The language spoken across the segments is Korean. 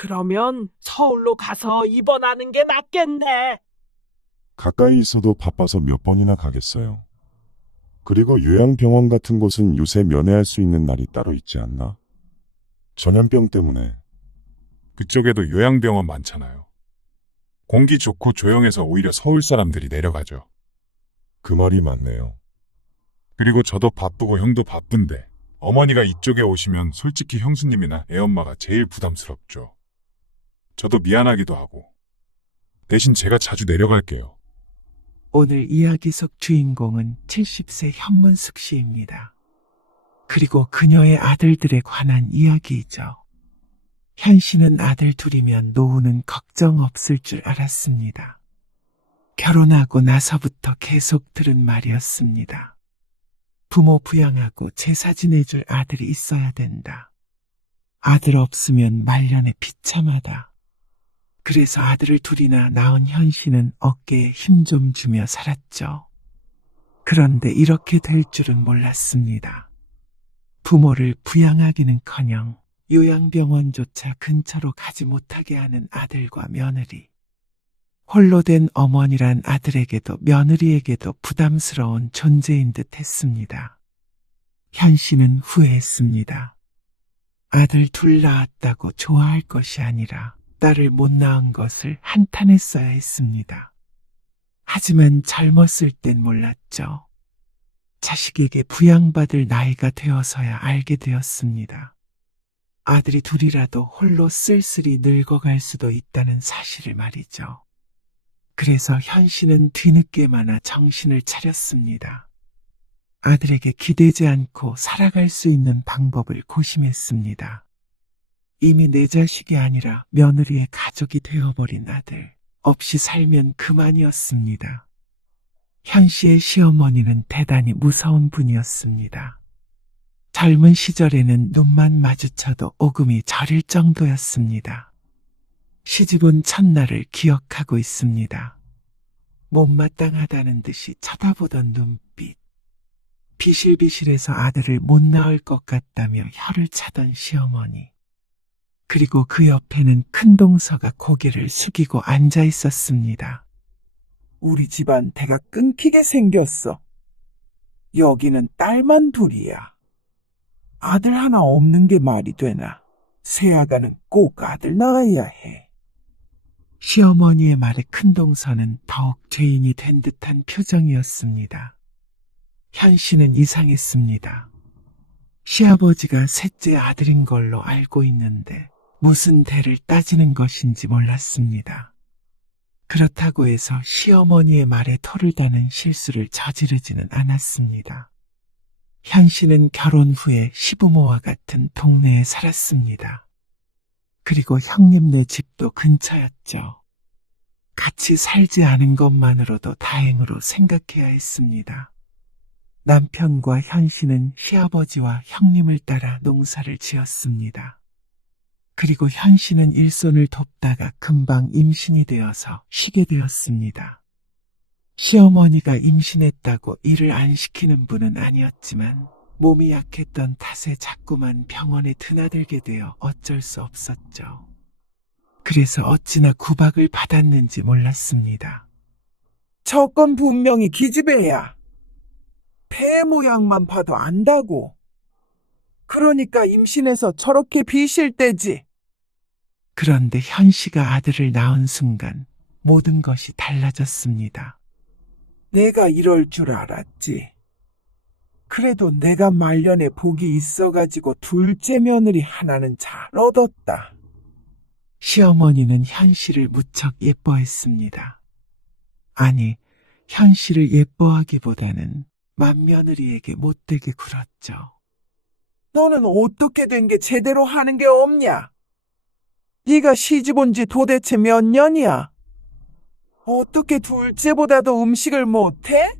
그러면 서울로 가서 입원하는 게 낫겠네. 가까이 있어도 바빠서 몇 번이나 가겠어요. 그리고 요양병원 같은 곳은 요새 면회할 수 있는 날이 따로 있지 않나? 전염병 때문에. 그쪽에도 요양병원 많잖아요. 공기 좋고 조용해서 오히려 서울 사람들이 내려가죠. 그 말이 맞네요. 그리고 저도 바쁘고 형도 바쁜데 어머니가 이쪽에 오시면 솔직히 형수님이나 애엄마가 제일 부담스럽죠. 저도 미안하기도 하고. 대신 제가 자주 내려갈게요. 오늘 이야기 속 주인공은 70세 현문숙 씨입니다. 그리고 그녀의 아들들에 관한 이야기이죠. 현 씨는 아들 둘이면 노후는 걱정 없을 줄 알았습니다. 결혼하고 나서부터 계속 들은 말이었습니다. 부모 부양하고 제사 지내줄 아들이 있어야 된다. 아들 없으면 말년에 비참하다. 그래서 아들을 둘이나 낳은 현 씨는 어깨에 힘 좀 주며 살았죠. 그런데 이렇게 될 줄은 몰랐습니다. 부모를 부양하기는커녕 요양병원조차 근처로 가지 못하게 하는 아들과 며느리. 홀로 된 어머니란 아들에게도 며느리에게도 부담스러운 존재인 듯 했습니다. 현 씨는 후회했습니다. 아들 둘 낳았다고 좋아할 것이 아니라 딸을 못 낳은 것을 한탄했어야 했습니다. 하지만 젊었을 땐 몰랐죠. 자식에게 부양받을 나이가 되어서야 알게 되었습니다. 아들이 둘이라도 홀로 쓸쓸히 늙어갈 수도 있다는 사실을 말이죠. 그래서 현 씨는 뒤늦게마나 정신을 차렸습니다. 아들에게 기대지 않고 살아갈 수 있는 방법을 고심했습니다. 이미 내 자식이 아니라 며느리의 가족이 되어버린 아들 없이 살면 그만이었습니다. 현 씨의 시어머니는 대단히 무서운 분이었습니다. 젊은 시절에는 눈만 마주쳐도 오금이 저릴 정도였습니다. 시집온 첫날을 기억하고 있습니다. 못마땅하다는 듯이 쳐다보던 눈빛. 비실비실해서 아들을 못 낳을 것 같다며 혀를 차던 시어머니. 그리고 그 옆에는 큰동서가 고개를 숙이고 앉아 있었습니다. 우리 집안 대가 끊기게 생겼어. 여기는 딸만 둘이야. 아들 하나 없는 게 말이 되나. 새아가는 꼭 아들 낳아야 해. 시어머니의 말에 큰동서는 더욱 죄인이 된 듯한 표정이었습니다. 현 씨는 이상했습니다. 시아버지가 셋째 아들인 걸로 알고 있는데 무슨 대를 따지는 것인지 몰랐습니다. 그렇다고 해서 시어머니의 말에 토를 다는 실수를 저지르지는 않았습니다. 현 씨는 결혼 후에 시부모와 같은 동네에 살았습니다. 그리고 형님네 집도 근처였죠. 같이 살지 않은 것만으로도 다행으로 생각해야 했습니다. 남편과 현 씨는 시아버지와 형님을 따라 농사를 지었습니다. 그리고 현 씨는 일손을 돕다가 금방 임신이 되어서 쉬게 되었습니다. 시어머니가 임신했다고 일을 안 시키는 분은 아니었지만 몸이 약했던 탓에 자꾸만 병원에 드나들게 되어 어쩔 수 없었죠. 그래서 어찌나 구박을 받았는지 몰랐습니다. 저건 분명히 기집애야. 배 모양만 봐도 안다고. 그러니까 임신해서 저렇게 비실 때지. 그런데 현 씨가 아들을 낳은 순간 모든 것이 달라졌습니다. 내가 이럴 줄 알았지. 그래도 내가 말년에 복이 있어가지고 둘째 며느리 하나는 잘 얻었다. 시어머니는 현 씨를 무척 예뻐했습니다. 아니, 현 씨를 예뻐하기보다는 맏며느리에게 못되게 굴었죠. 너는 어떻게 된 게 제대로 하는 게 없냐? 네가 시집 온 지 도대체 몇 년이야? 어떻게 둘째보다도 음식을 못해?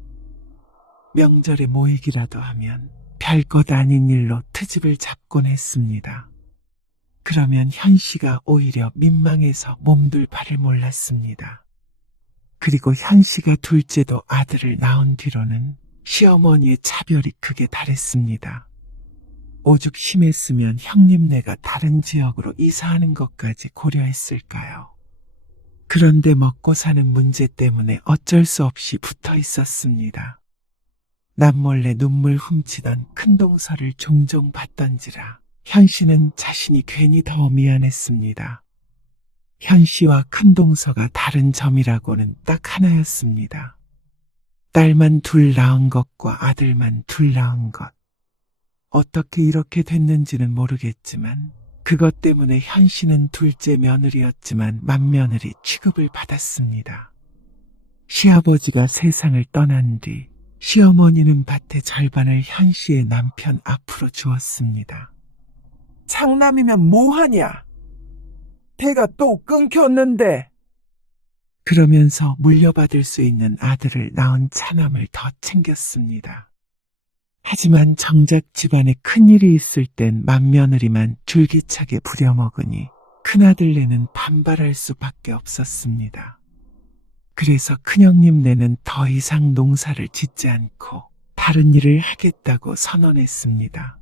명절에 모이기라도 하면 별것 아닌 일로 트집을 잡곤 했습니다. 그러면 현 씨가 오히려 민망해서 몸둘 바를 몰랐습니다. 그리고 현 씨가 둘째도 아들을 낳은 뒤로는 시어머니의 차별이 극에 달했습니다. 오죽 심했으면 형님네가 다른 지역으로 이사하는 것까지 고려했을까요? 그런데 먹고 사는 문제 때문에 어쩔 수 없이 붙어 있었습니다. 남몰래 눈물 훔치던 큰동서를 종종 봤던지라 현씨는 자신이 괜히 더 미안했습니다. 현씨와 큰동서가 다른 점이라고는 딱 하나였습니다. 딸만 둘 낳은 것과 아들만 둘 낳은 것. 어떻게 이렇게 됐는지는 모르겠지만 그것 때문에 현씨는 둘째 며느리였지만 맏며느리 취급을 받았습니다. 시아버지가 세상을 떠난 뒤 시어머니는 밭의 절반을 현씨의 남편 앞으로 주었습니다. 장남이면 뭐하냐? 대가 또 끊겼는데. 그러면서 물려받을 수 있는 아들을 낳은 차남을 더 챙겼습니다. 하지만 정작 집안에 큰일이 있을 땐 맏며느리만 줄기차게 부려먹으니 큰아들네는 반발할 수밖에 없었습니다. 그래서 큰형님네는 더 이상 농사를 짓지 않고 다른 일을 하겠다고 선언했습니다.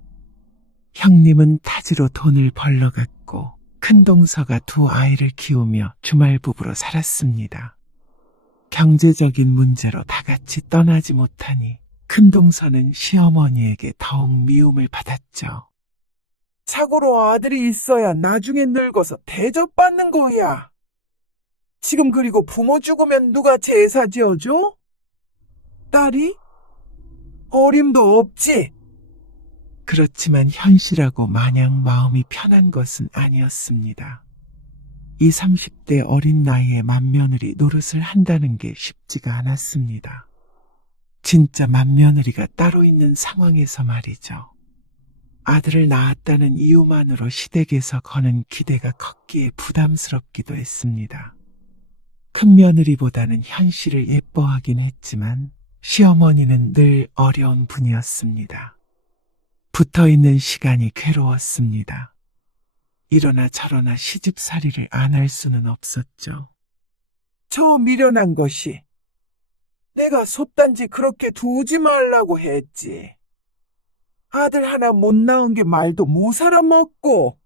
형님은 타지로 돈을 벌러 갔고 큰동서가 두 아이를 키우며 주말부부로 살았습니다. 경제적인 문제로 다 같이 떠나지 못하니 큰동서는 시어머니에게 더욱 미움을 받았죠. 자고로 아들이 있어야 나중에 늙어서 대접받는 거야. 지금 그리고 부모 죽으면 누가 제사 지어줘? 딸이? 어림도 없지. 그렇지만 현실하고 마냥 마음이 편한 것은 아니었습니다. 20, 30대 어린 나이에 맏며느리 노릇을 한다는 게 쉽지가 않았습니다. 진짜 맏며느리가 따로 있는 상황에서 말이죠. 아들을 낳았다는 이유만으로 시댁에서 거는 기대가 컸기에 부담스럽기도 했습니다. 큰며느리보다는 현씨를 예뻐하긴 했지만 시어머니는 늘 어려운 분이었습니다. 붙어있는 시간이 괴로웠습니다. 이러나 저러나 시집살이를 안 할 수는 없었죠. 저 미련한 것이 내가 솥단지 그렇게 두지 말라고 했지. 아들 하나 못 낳은 게 말도 못 살아먹고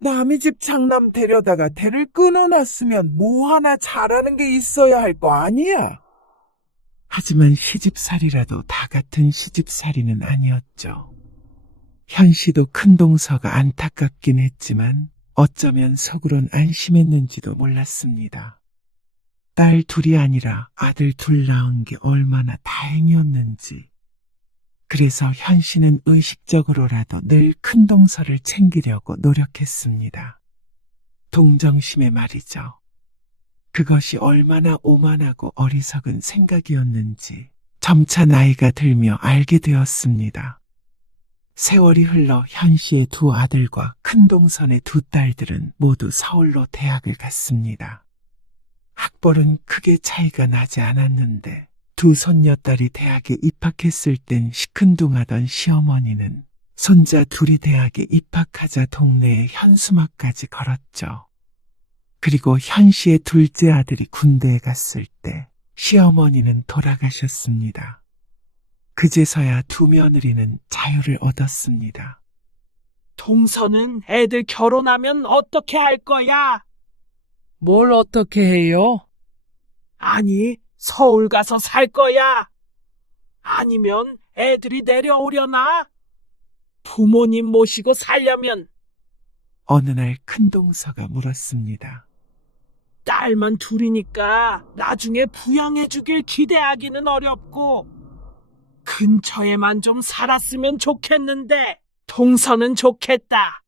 남의 집 장남 데려다가 대를 끊어놨으면 뭐 하나 잘하는 게 있어야 할 거 아니야. 하지만 시집살이라도 다 같은 시집살이는 아니었죠. 현씨도 큰동서가 안타깝긴 했지만 어쩌면 속으론 안심했는지도 몰랐습니다. 딸 둘이 아니라 아들 둘 낳은 게 얼마나 다행이었는지. 그래서 현씨는 의식적으로라도 늘 큰동서를 챙기려고 노력했습니다. 동정심에 말이죠. 그것이 얼마나 오만하고 어리석은 생각이었는지 점차 나이가 들며 알게 되었습니다. 세월이 흘러 현씨의 두 아들과 큰동선의 두 딸들은 모두 서울로 대학을 갔습니다. 학벌은 크게 차이가 나지 않았는데 두 손녀딸이 대학에 입학했을 땐 시큰둥하던 시어머니는 손자 둘이 대학에 입학하자 동네에 현수막까지 걸었죠. 그리고 현씨의 둘째 아들이 군대에 갔을 때 시어머니는 돌아가셨습니다. 그제서야 두 며느리는 자유를 얻었습니다. 동서는 애들 결혼하면 어떻게 할 거야? 뭘 어떻게 해요? 아니, 서울 가서 살 거야? 아니면 애들이 내려오려나? 부모님 모시고 살려면 어느 날 큰동서가 물었습니다. 딸만 둘이니까 나중에 부양해주길 기대하기는 어렵고 근처에만 좀 살았으면 좋겠는데 동서는 좋겠다.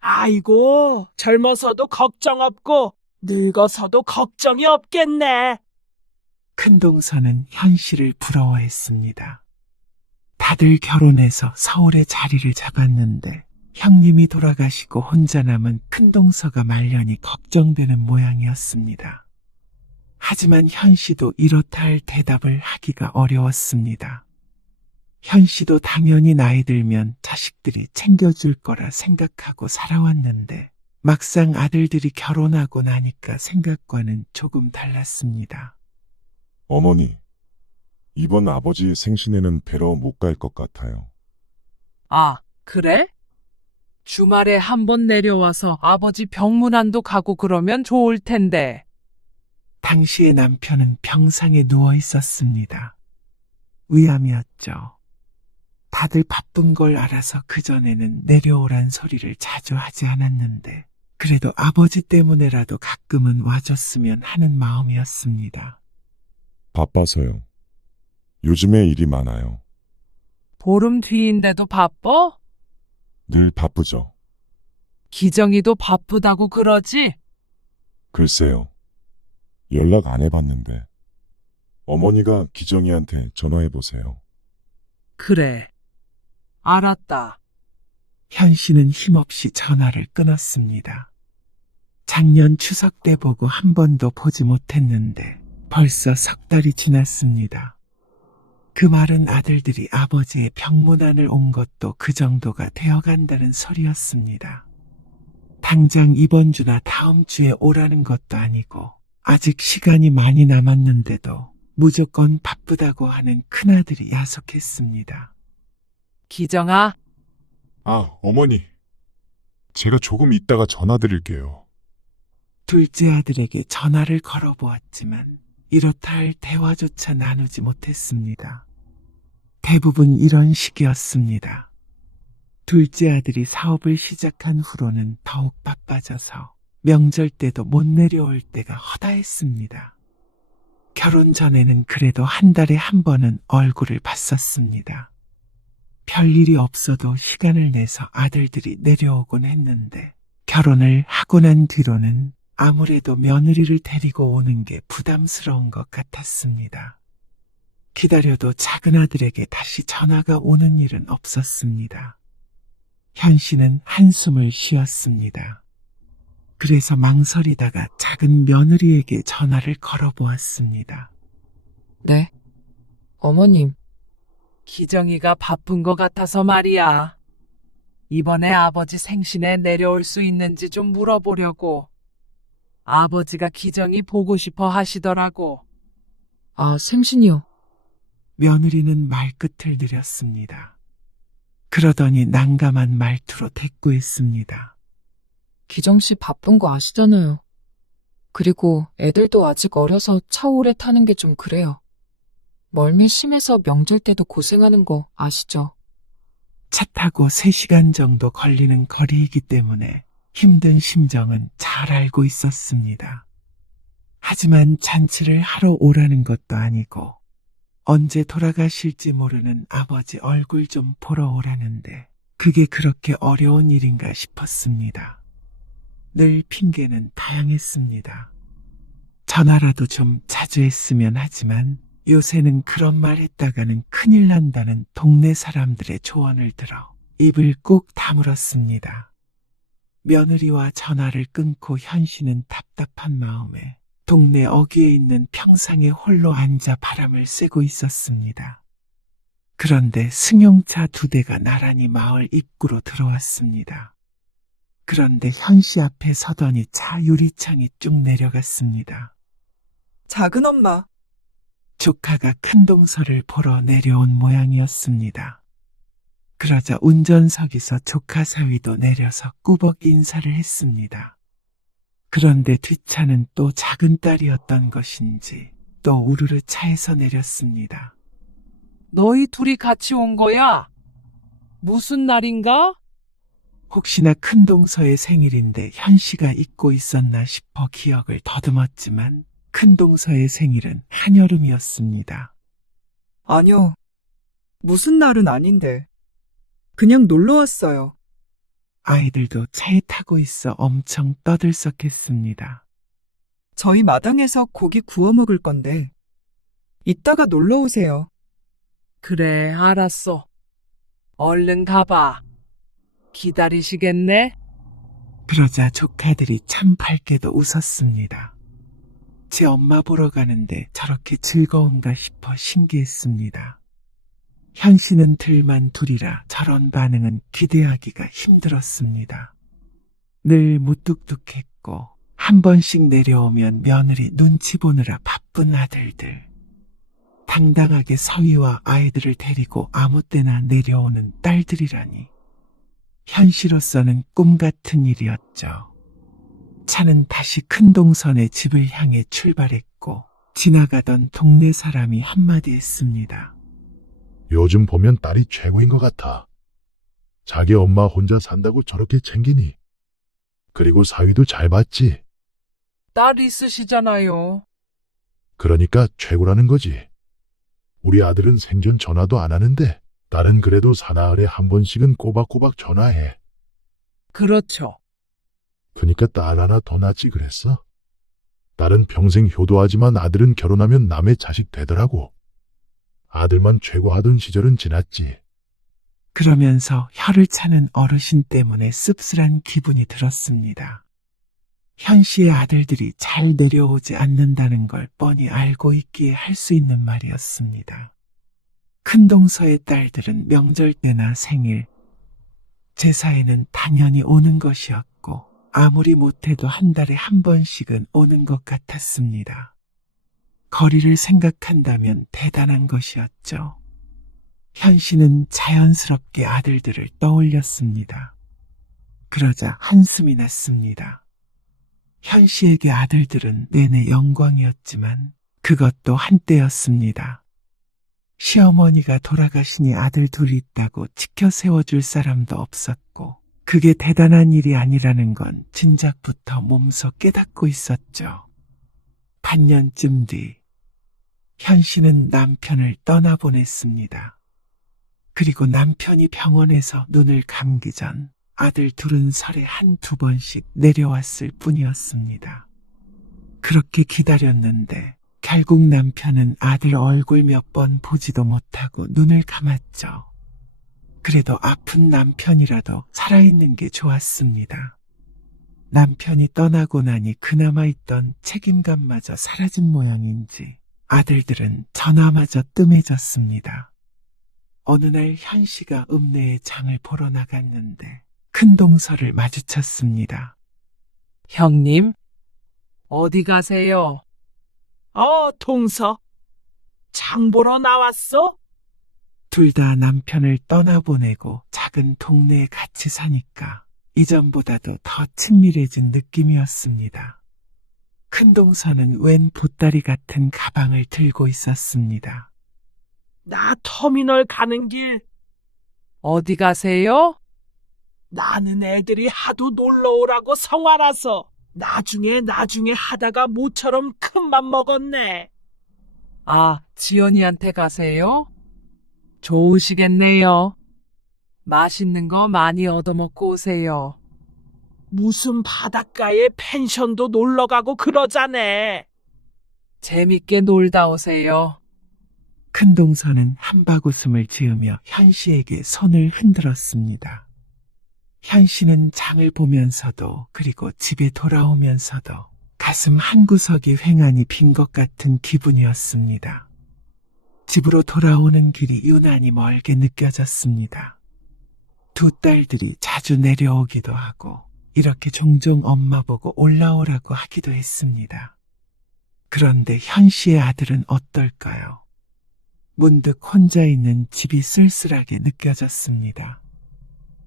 아이고, 젊어서도 걱정 없고 늙어서도 걱정이 없겠네. 큰동서는 현씨를 부러워했습니다. 다들 결혼해서 서울에 자리를 잡았는데 형님이 돌아가시고 혼자 남은 큰동서가 말년이 걱정되는 모양이었습니다. 하지만 현씨도 이렇다 할 대답을 하기가 어려웠습니다. 현씨도 당연히 나이 들면 자식들이 챙겨줄 거라 생각하고 살아왔는데 막상 아들들이 결혼하고 나니까 생각과는 조금 달랐습니다. 어머니, 이번 아버지 생신에는 뵈러 못 갈 것 같아요. 아, 그래? 주말에 한번 내려와서 아버지 병문안도 가고 그러면 좋을 텐데. 당시의 남편은 병상에 누워 있었습니다. 위암이었죠. 다들 바쁜 걸 알아서 그전에는 내려오란 소리를 자주 하지 않았는데, 그래도 아버지 때문에라도 가끔은 와줬으면 하는 마음이었습니다. 바빠서요. 요즘에 일이 많아요. 보름 뒤인데도 바빠? 늘 바쁘죠. 기정이도 바쁘다고 그러지? 글쎄요. 연락 안 해봤는데. 어머니가 기정이한테 전화해보세요. 그래. 알았다. 현 씨는 힘없이 전화를 끊었습니다. 작년 추석 때 보고 한 번도 보지 못했는데 벌써 석 달이 지났습니다. 그 말은 아들들이 아버지의 병문안을 온 것도 그 정도가 되어간다는 소리였습니다. 당장 이번 주나 다음 주에 오라는 것도 아니고 아직 시간이 많이 남았는데도 무조건 바쁘다고 하는 큰아들이 야속했습니다. 기정아, 어머니. 제가 조금 있다가 전화 드릴게요. 둘째 아들에게 전화를 걸어보았지만 이렇다 할 대화조차 나누지 못했습니다. 대부분 이런 식이었습니다. 둘째 아들이 사업을 시작한 후로는 더욱 바빠져서 명절 때도 못 내려올 때가 허다했습니다. 결혼 전에는 그래도 한 달에 한 번은 얼굴을 봤었습니다. 별일이 없어도 시간을 내서 아들들이 내려오곤 했는데 결혼을 하고 난 뒤로는 아무래도 며느리를 데리고 오는 게 부담스러운 것 같았습니다. 기다려도 작은 아들에게 다시 전화가 오는 일은 없었습니다. 현 씨는 한숨을 쉬었습니다. 그래서 망설이다가 작은 며느리에게 전화를 걸어보았습니다. 네. 어머님, 기정이가 바쁜 것 같아서 말이야. 이번에 아버지 생신에 내려올 수 있는지 좀 물어보려고. 아버지가 기정이 보고 싶어 하시더라고. 생신이요. 며느리는 말끝을 들였습니다. 그러더니 난감한 말투로 대꾸했습니다. 기정씨 바쁜 거 아시잖아요. 그리고 애들도 아직 어려서 차 오래 타는 게 좀 그래요. 멀미 심해서 명절 때도 고생하는 거 아시죠? 차 타고 3시간 정도 걸리는 거리이기 때문에 힘든 심정은 잘 알고 있었습니다. 하지만 잔치를 하러 오라는 것도 아니고 언제 돌아가실지 모르는 아버지 얼굴 좀 보러 오라는데 그게 그렇게 어려운 일인가 싶었습니다. 늘 핑계는 다양했습니다. 전화라도 좀 자주 했으면 하지만 요새는 그런 말 했다가는 큰일 난다는 동네 사람들의 조언을 들어 입을 꾹 다물었습니다. 며느리와 전화를 끊고 현 씨는 답답한 마음에 동네 어귀에 있는 평상에 홀로 앉아 바람을 쐬고 있었습니다. 그런데 승용차 2대가 나란히 마을 입구로 들어왔습니다. 그런데 현 씨 앞에 서더니 차 유리창이 쭉 내려갔습니다. 작은 엄마, 조카가 큰동서를 보러 내려온 모양이었습니다. 그러자 운전석에서 조카 사위도 내려서 꾸벅 인사를 했습니다. 그런데 뒷차는 또 작은 딸이었던 것인지 또 우르르 차에서 내렸습니다. 너희 둘이 같이 온 거야? 무슨 날인가? 혹시나 큰동서의 생일인데 현 씨가 잊고 있었나 싶어 기억을 더듬었지만 큰동서의 생일은 한여름이었습니다. 아니요. 무슨 날은 아닌데. 그냥 놀러 왔어요. 아이들도 차에 타고 있어 엄청 떠들썩했습니다. 저희 마당에서 고기 구워 먹을 건데. 이따가 놀러 오세요. 그래, 알았어. 얼른 가봐. 기다리시겠네? 그러자 조카들이 참 밝게도 웃었습니다. 제 엄마 보러 가는데 저렇게 즐거운가 싶어 신기했습니다. 현 씨는 들만 둘이라 저런 반응은 기대하기가 힘들었습니다. 늘 무뚝뚝했고 한 번씩 내려오면 며느리 눈치 보느라 바쁜 아들들. 당당하게 서희와 아이들을 데리고 아무 때나 내려오는 딸들이라니 현씨로서는 꿈 같은 일이었죠. 차는 다시 큰 동선의 집을 향해 출발했고 지나가던 동네 사람이 한마디 했습니다. 요즘 보면 딸이 최고인 것 같아. 자기 엄마 혼자 산다고 저렇게 챙기니. 그리고 사위도 잘 봤지. 딸 있으시잖아요. 그러니까 최고라는 거지. 우리 아들은 생전 전화도 안 하는데 딸은 그래도 사나흘에 한 번씩은 꼬박꼬박 전화해. 그렇죠. 그러니까 딸 하나 더 낳지 그랬어. 딸은 평생 효도하지만 아들은 결혼하면 남의 자식 되더라고. 아들만 최고하던 시절은 지났지. 그러면서 혀를 차는 어르신 때문에 씁쓸한 기분이 들었습니다. 현씨의 아들들이 잘 내려오지 않는다는 걸 뻔히 알고 있기에 할 수 있는 말이었습니다. 큰동서의 딸들은 명절 때나 생일, 제사에는 당연히 오는 것이었고 아무리 못해도 한 달에 한 번씩은 오는 것 같았습니다. 거리를 생각한다면 대단한 것이었죠. 현씨는 자연스럽게 아들들을 떠올렸습니다. 그러자 한숨이 났습니다. 현씨에게 아들들은 내내 영광이었지만 그것도 한때였습니다. 시어머니가 돌아가시니 아들 둘이 있다고 지켜 세워줄 사람도 없었고 그게 대단한 일이 아니라는 건 진작부터 몸소 깨닫고 있었죠. 반년쯤 뒤 현씨는 남편을 떠나보냈습니다. 그리고 남편이 병원에서 눈을 감기 전 아들 둘은 설에 한두 번씩 내려왔을 뿐이었습니다. 그렇게 기다렸는데 결국 남편은 아들 얼굴 몇 번 보지도 못하고 눈을 감았죠. 그래도 아픈 남편이라도 살아있는 게 좋았습니다. 남편이 떠나고 나니 그나마 있던 책임감마저 사라진 모양인지 아들들은 전화마저 뜸해졌습니다. 어느 날 현씨가 읍내에 장을 보러 나갔는데 큰동서를 마주쳤습니다. 형님, 어디 가세요? 동서. 장 보러 나왔어? 둘 다 남편을 떠나보내고 작은 동네에 같이 사니까 이전보다도 더 친밀해진 느낌이었습니다. 큰동서는 웬 보따리 같은 가방을 들고 있었습니다. 나 터미널 가는 길. 어디 가세요? 나는 애들이 하도 놀러 오라고 성화라서 나중에 하다가 모처럼 큰맘 먹었네. 아, 지연이한테 가세요? 좋으시겠네요. 맛있는 거 많이 얻어먹고 오세요. 무슨 바닷가에 펜션도 놀러 가고 그러자네. 재밌게 놀다 오세요. 큰동서는 한바구음을 지으며 현씨에게 손을 흔들었습니다. 현씨는 장을 보면서도 그리고 집에 돌아오면서도 가슴 한구석이 휑하니 빈 것 같은 기분이었습니다. 집으로 돌아오는 길이 유난히 멀게 느껴졌습니다. 두 딸들이 자주 내려오기도 하고 이렇게 종종 엄마 보고 올라오라고 하기도 했습니다. 그런데 현씨의 아들은 어떨까요? 문득 혼자 있는 집이 쓸쓸하게 느껴졌습니다.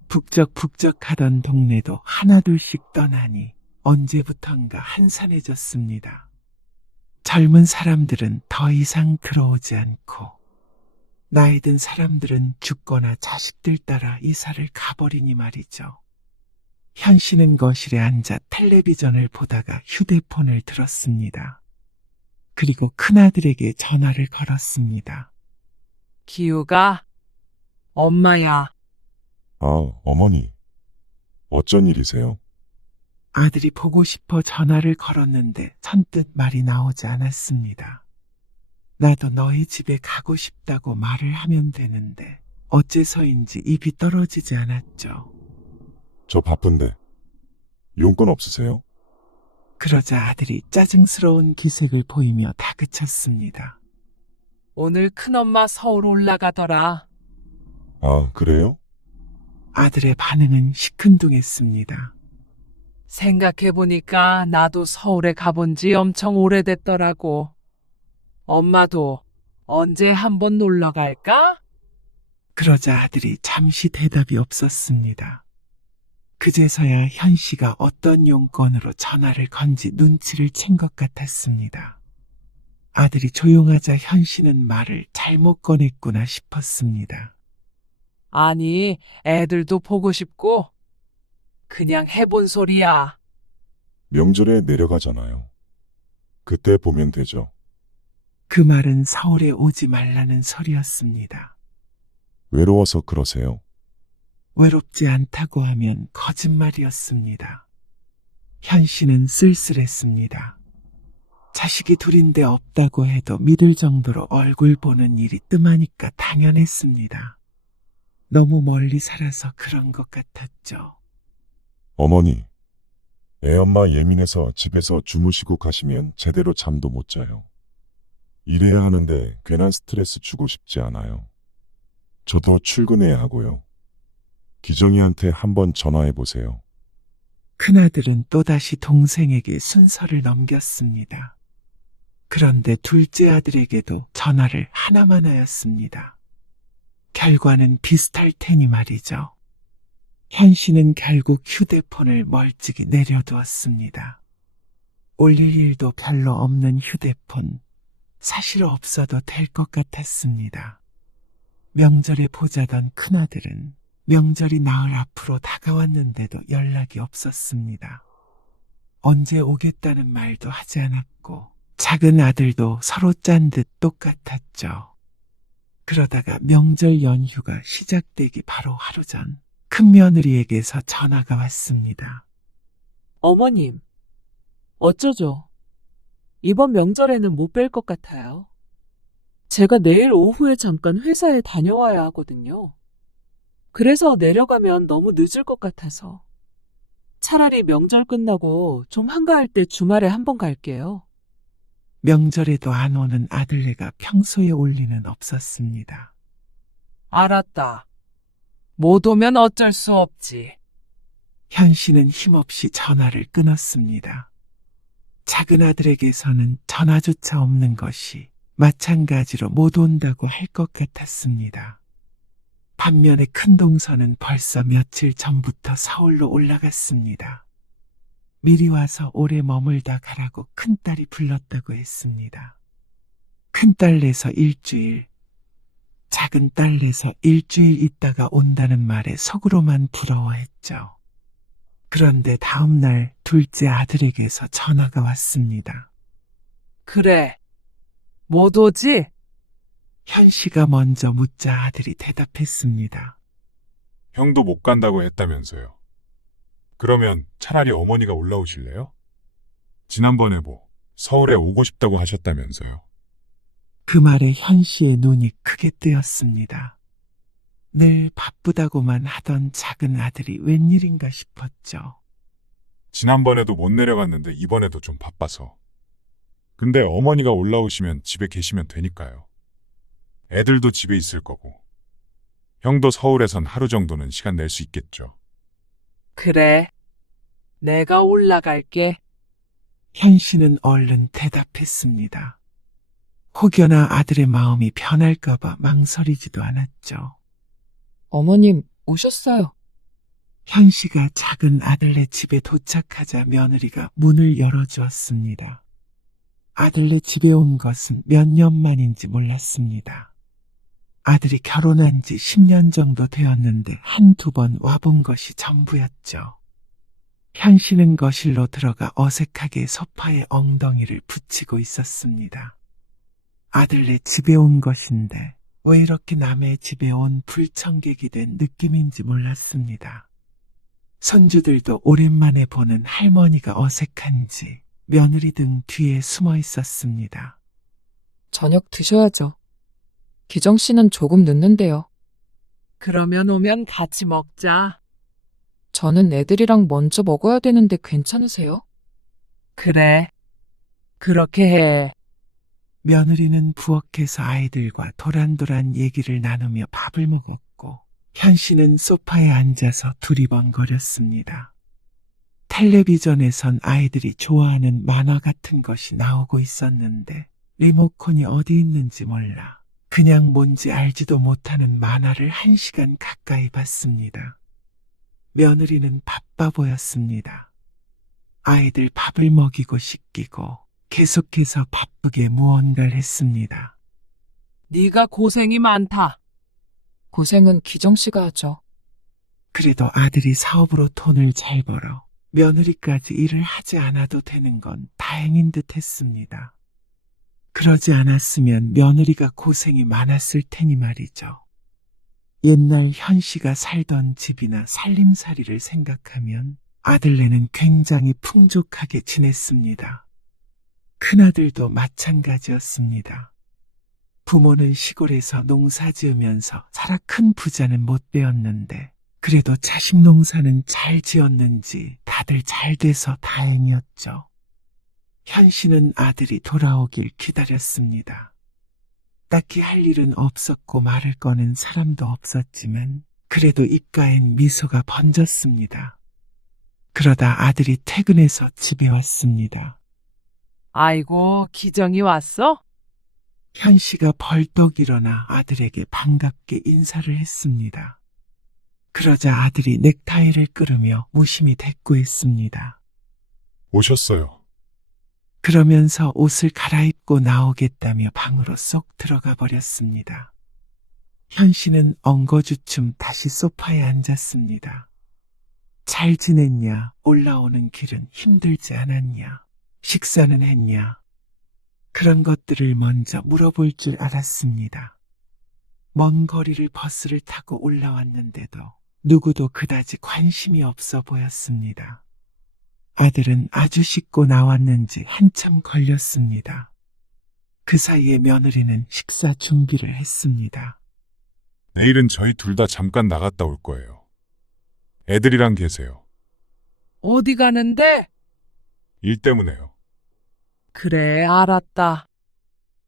북적북적하던 동네도 하나둘씩 떠나니 언제부턴가 한산해졌습니다. 젊은 사람들은 더 이상 들어오지 않고 나이 든 사람들은 죽거나 자식들 따라 이사를 가버리니 말이죠. 현씨는 거실에 앉아 텔레비전을 보다가 휴대폰을 들었습니다. 그리고 큰아들에게 전화를 걸었습니다. 기우가, 엄마야. 어머니. 어쩐 일이세요? 아들이 보고 싶어 전화를 걸었는데 선뜻 말이 나오지 않았습니다. 나도 너희 집에 가고 싶다고 말을 하면 되는데 어째서인지 입이 떨어지지 않았죠. 저 바쁜데. 용건 없으세요? 그러자 아들이 짜증스러운 기색을 보이며 다그쳤습니다. 오늘 큰엄마 서울 올라가더라. 그래요? 아들의 반응은 시큰둥했습니다. 생각해보니까 나도 서울에 가본 지 엄청 오래됐더라고. 엄마도 언제 한번 놀러 갈까? 그러자 아들이 잠시 대답이 없었습니다. 그제서야 현 씨가 어떤 용건으로 전화를 건지 눈치를 챈 것 같았습니다. 아들이 조용하자 현 씨는 말을 잘못 꺼냈구나 싶었습니다. 아니, 애들도 보고 싶고, 그냥 해본 소리야. 명절에 내려가잖아요. 그때 보면 되죠. 그 말은 서울에 오지 말라는 소리였습니다. 외로워서 그러세요. 외롭지 않다고 하면 거짓말이었습니다. 현 씨는 쓸쓸했습니다. 자식이 둘인데 없다고 해도 믿을 정도로 얼굴 보는 일이 뜸하니까 당연했습니다. 너무 멀리 살아서 그런 것 같았죠. 어머니, 애엄마 예민해서 집에서 주무시고 가시면 제대로 잠도 못 자요. 일해야 하는데 괜한 스트레스 주고 싶지 않아요. 저도 출근해야 하고요. 기정이한테 한번 전화해 보세요. 큰아들은 또다시 동생에게 순서를 넘겼습니다. 그런데 둘째 아들에게도 전화를 하나만 하였습니다. 결과는 비슷할 테니 말이죠. 현 씨는 결국 휴대폰을 멀찍이 내려두었습니다. 올릴 일도 별로 없는 휴대폰, 사실 없어도 될 것 같았습니다. 명절에 보자던 큰아들은 명절이 나흘 앞으로 다가왔는데도 연락이 없었습니다. 언제 오겠다는 말도 하지 않았고 작은 아들도 서로 짠 듯 똑같았죠. 그러다가 명절 연휴가 시작되기 바로 하루 전 큰며느리에게서 전화가 왔습니다. 어머님, 어쩌죠? 이번 명절에는 못 뵐 것 같아요. 제가 내일 오후에 잠깐 회사에 다녀와야 하거든요. 그래서 내려가면 너무 늦을 것 같아서. 차라리 명절 끝나고 좀 한가할 때 주말에 한번 갈게요. 명절에도 안 오는 아들네가 평소에 올 리는 없었습니다. 알았다. 못 오면 어쩔 수 없지. 현 씨는 힘없이 전화를 끊었습니다. 작은 아들에게서는 전화조차 없는 것이 마찬가지로 못 온다고 할 것 같았습니다. 반면에 큰동서는 벌써 며칠 전부터 서울로 올라갔습니다. 미리 와서 오래 머물다 가라고 큰딸이 불렀다고 했습니다. 큰딸네서 일주일, 작은 딸네서 일주일 있다가 온다는 말에 속으로만 부러워했죠. 그런데 다음날 둘째 아들에게서 전화가 왔습니다. 그래, 못 오지? 현 씨가 먼저 묻자 아들이 대답했습니다. 형도 못 간다고 했다면서요. 그러면 차라리 어머니가 올라오실래요? 지난번에 서울에 오고 싶다고 하셨다면서요. 그 말에 현 씨의 눈이 크게 뜨였습니다. 늘 바쁘다고만 하던 작은 아들이 웬일인가 싶었죠. 지난번에도 못 내려갔는데 이번에도 좀 바빠서. 근데 어머니가 올라오시면 집에 계시면 되니까요. 애들도 집에 있을 거고. 형도 서울에선 하루 정도는 시간 낼 수 있겠죠. 그래, 내가 올라갈게. 현 씨는 얼른 대답했습니다. 혹여나 아들의 마음이 변할까봐 망설이지도 않았죠. 어머님, 오셨어요. 현 씨가 작은 아들네 집에 도착하자 며느리가 문을 열어주었습니다. 아들네 집에 온 것은 몇 년 만인지 몰랐습니다. 아들이 결혼한 지 10년 정도 되었는데 한두 번 와본 것이 전부였죠. 현 씨는 거실로 들어가 어색하게 소파에 엉덩이를 붙이고 있었습니다. 아들네 집에 온 것인데 왜 이렇게 남의 집에 온 불청객이 된 느낌인지 몰랐습니다. 손주들도 오랜만에 보는 할머니가 어색한지 며느리 등 뒤에 숨어 있었습니다. 저녁 드셔야죠. 기정 씨는 조금 늦는데요. 그러면 오면 같이 먹자. 저는 애들이랑 먼저 먹어야 되는데 괜찮으세요? 그래, 그렇게 해. 며느리는 부엌에서 아이들과 도란도란 얘기를 나누며 밥을 먹었고 현 씨는 소파에 앉아서 두리번거렸습니다. 텔레비전에선 아이들이 좋아하는 만화 같은 것이 나오고 있었는데 리모컨이 어디 있는지 몰라 그냥 뭔지 알지도 못하는 만화를 1시간 가까이 봤습니다. 며느리는 바빠 보였습니다. 아이들 밥을 먹이고 씻기고 계속해서 바쁘게 무언가를 했습니다. 네가 고생이 많다. 고생은 기정 씨가 하죠. 그래도 아들이 사업으로 돈을 잘 벌어 며느리까지 일을 하지 않아도 되는 건 다행인 듯 했습니다. 그러지 않았으면 며느리가 고생이 많았을 테니 말이죠. 옛날 현 씨가 살던 집이나 살림살이를 생각하면 아들네는 굉장히 풍족하게 지냈습니다. 큰아들도 마찬가지였습니다. 부모는 시골에서 농사 지으면서 살아 큰 부자는 못 되었는데 그래도 자식 농사는 잘 지었는지 다들 잘 돼서 다행이었죠. 현 씨는 아들이 돌아오길 기다렸습니다. 딱히 할 일은 없었고 말을 거는 사람도 없었지만 그래도 입가엔 미소가 번졌습니다. 그러다 아들이 퇴근해서 집에 왔습니다. 아이고, 기정이 왔어? 현 씨가 벌떡 일어나 아들에게 반갑게 인사를 했습니다. 그러자 아들이 넥타이를 끌으며 무심히 대꾸했습니다. 오셨어요. 그러면서 옷을 갈아입고 나오겠다며 방으로 쏙 들어가 버렸습니다. 현 씨는 엉거주춤 다시 소파에 앉았습니다. 잘 지냈냐? 올라오는 길은 힘들지 않았냐? 식사는 했냐? 그런 것들을 먼저 물어볼 줄 알았습니다. 먼 거리를 버스를 타고 올라왔는데도 누구도 그다지 관심이 없어 보였습니다. 아들은 아주 씻고 나왔는지 한참 걸렸습니다. 그 사이에 며느리는 식사 준비를 했습니다. 내일은 저희 둘 다 잠깐 나갔다 올 거예요. 애들이랑 계세요. 어디 가는데? 일 때문에요. 그래, 알았다.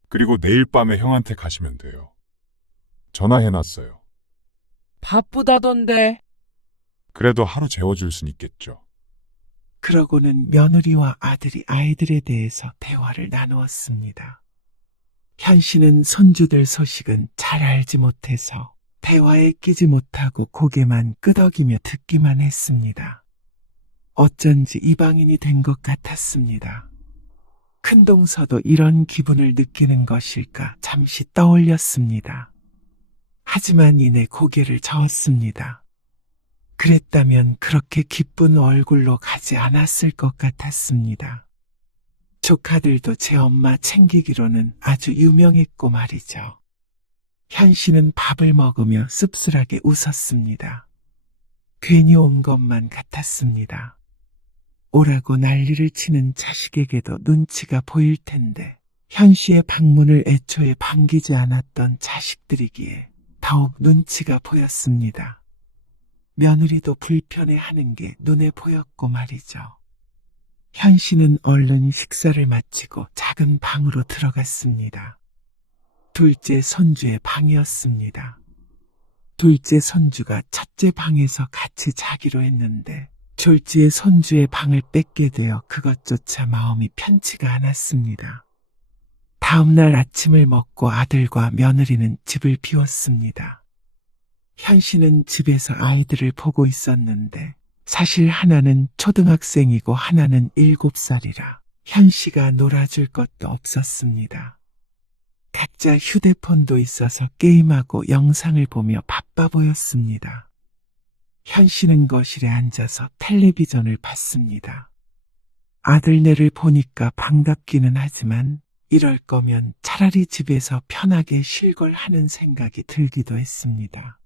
그리고 내일 밤에 형한테 가시면 돼요. 전화해놨어요. 바쁘다던데. 그래도 하루 재워줄 순 있겠죠. 그러고는 며느리와 아들이 아이들에 대해서 대화를 나누었습니다. 현 씨는 손주들 소식은 잘 알지 못해서 대화에 끼지 못하고 고개만 끄덕이며 듣기만 했습니다. 어쩐지 이방인이 된 것 같았습니다. 큰동서도 이런 기분을 느끼는 것일까 잠시 떠올렸습니다. 하지만 이내 고개를 저었습니다. 그랬다면 그렇게 기쁜 얼굴로 가지 않았을 것 같았습니다. 조카들도 제 엄마 챙기기로는 아주 유명했고 말이죠. 현 씨는 밥을 먹으며 씁쓸하게 웃었습니다. 괜히 온 것만 같았습니다. 오라고 난리를 치는 자식에게도 눈치가 보일 텐데 현 씨의 방문을 애초에 반기지 않았던 자식들이기에 더욱 눈치가 보였습니다. 며느리도 불편해하는 게 눈에 보였고 말이죠. 현 씨는 얼른 식사를 마치고 작은 방으로 들어갔습니다. 둘째 손주의 방이었습니다. 둘째 손주가 첫째 방에서 같이 자기로 했는데 졸지에 손주의 방을 뺏게 되어 그것조차 마음이 편치가 않았습니다. 다음날 아침을 먹고 아들과 며느리는 집을 비웠습니다. 현 씨는 집에서 아이들을 보고 있었는데 사실 하나는 초등학생이고 하나는 7살이라 현 씨가 놀아줄 것도 없었습니다. 각자 휴대폰도 있어서 게임하고 영상을 보며 바빠 보였습니다. 현 씨는 거실에 앉아서 텔레비전을 봤습니다. 아들네를 보니까 반갑기는 하지만 이럴 거면 차라리 집에서 편하게 쉴 걸 하는 생각이 들기도 했습니다.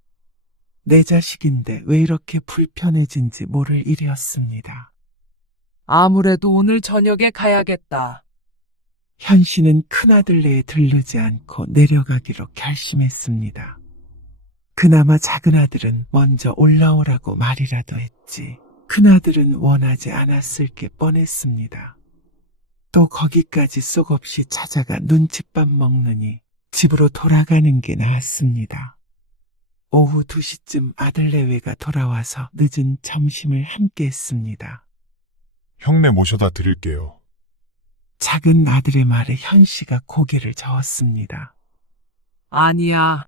내 자식인데 왜 이렇게 불편해진지 모를 일이었습니다. 아무래도 오늘 저녁에 가야겠다. 현 씨는 큰아들네에 들르지 않고 내려가기로 결심했습니다. 그나마 작은 아들은 먼저 올라오라고 말이라도 했지 큰아들은 원하지 않았을 게 뻔했습니다. 또 거기까지 쏙없이 찾아가 눈칫밥 먹느니 집으로 돌아가는 게 나았습니다. 오후 2시쯤 아들내외가 돌아와서 늦은 점심을 함께 했습니다. 형네 모셔다 드릴게요. 작은 아들의 말에 현 씨가 고개를 저었습니다. 아니야.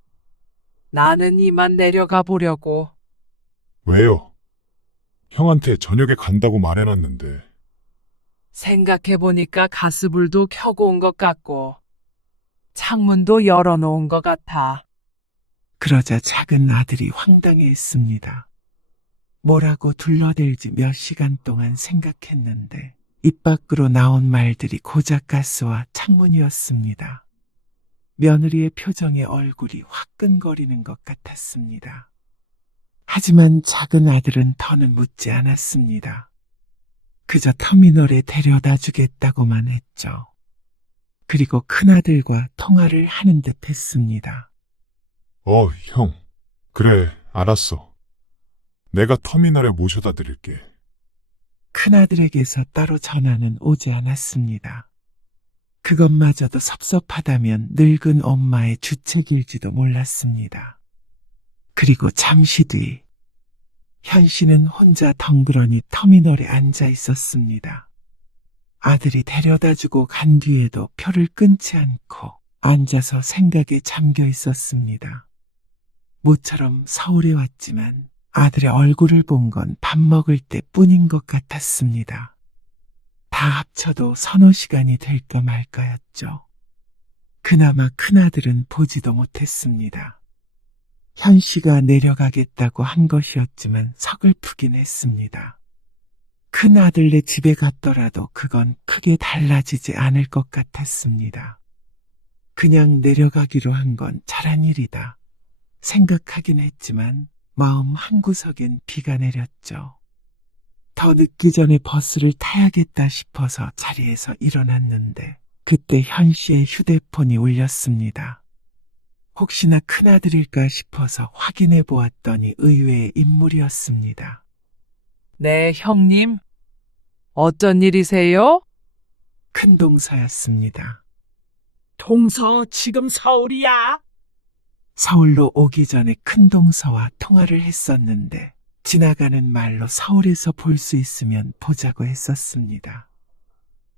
나는 이만 내려가 보려고. 왜요? 형한테 저녁에 간다고 말해놨는데. 생각해보니까 가스불도 켜고 온 것 같고, 창문도 열어놓은 것 같아. 그러자 작은 아들이 황당해했습니다. 뭐라고 둘러댈지 몇 시간 동안 생각했는데 입 밖으로 나온 말들이 고작 가스와 창문이었습니다. 며느리의 표정에 얼굴이 화끈거리는 것 같았습니다. 하지만 작은 아들은 더는 묻지 않았습니다. 그저 터미널에 데려다 주겠다고만 했죠. 그리고 큰아들과 통화를 하는 듯 했습니다. 형. 그래, 알았어. 내가 터미널에 모셔다 드릴게. 큰아들에게서 따로 전화는 오지 않았습니다. 그것마저도 섭섭하다면 늙은 엄마의 주책일지도 몰랐습니다. 그리고 잠시 뒤, 현 씨는 혼자 덩그러니 터미널에 앉아 있었습니다. 아들이 데려다주고 간 뒤에도 표를 끊지 않고 앉아서 생각에 잠겨 있었습니다. 모처럼 서울에 왔지만 아들의 얼굴을 본 건 밥 먹을 때뿐인 것 같았습니다. 다 합쳐도 서너 시간이 될까 말까였죠. 그나마 큰아들은 보지도 못했습니다. 현 씨가 내려가겠다고 한 것이었지만 서글프긴 했습니다. 큰아들네 집에 갔더라도 그건 크게 달라지지 않을 것 같았습니다. 그냥 내려가기로 한 건 잘한 일이다 생각하긴 했지만 마음 한구석엔 비가 내렸죠. 더 늦기 전에 버스를 타야겠다 싶어서 자리에서 일어났는데 그때 현 씨의 휴대폰이 울렸습니다. 혹시나 큰아들일까 싶어서 확인해 보았더니 의외의 인물이었습니다. 네, 형님. 어쩐 일이세요? 큰동서였습니다. 동서 지금 서울이야? 서울로 오기 전에 큰동서와 통화를 했었는데 지나가는 말로 서울에서 볼 수 있으면 보자고 했었습니다.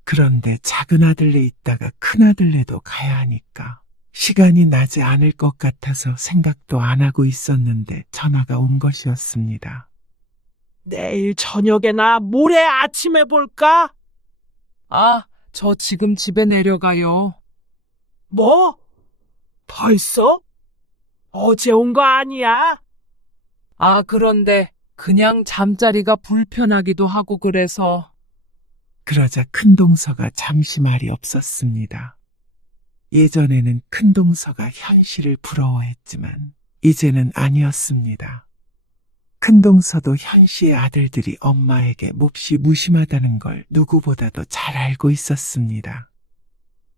그런데 작은 아들네 있다가 큰 아들네도 가야 하니까 시간이 나지 않을 것 같아서 생각도 안 하고 있었는데 전화가 온 것이었습니다. 내일 저녁에나 모레 아침에 볼까? 아, 저 지금 집에 내려가요. 뭐? 벌써? 어제 온 거 아니야? 아, 그런데 그냥 잠자리가 불편하기도 하고 그래서. 그러자 큰동서가 잠시 말이 없었습니다. 예전에는 큰동서가 현 씨를 부러워했지만 이제는 아니었습니다. 큰동서도 현 씨의 아들들이 엄마에게 몹시 무심하다는 걸 누구보다도 잘 알고 있었습니다.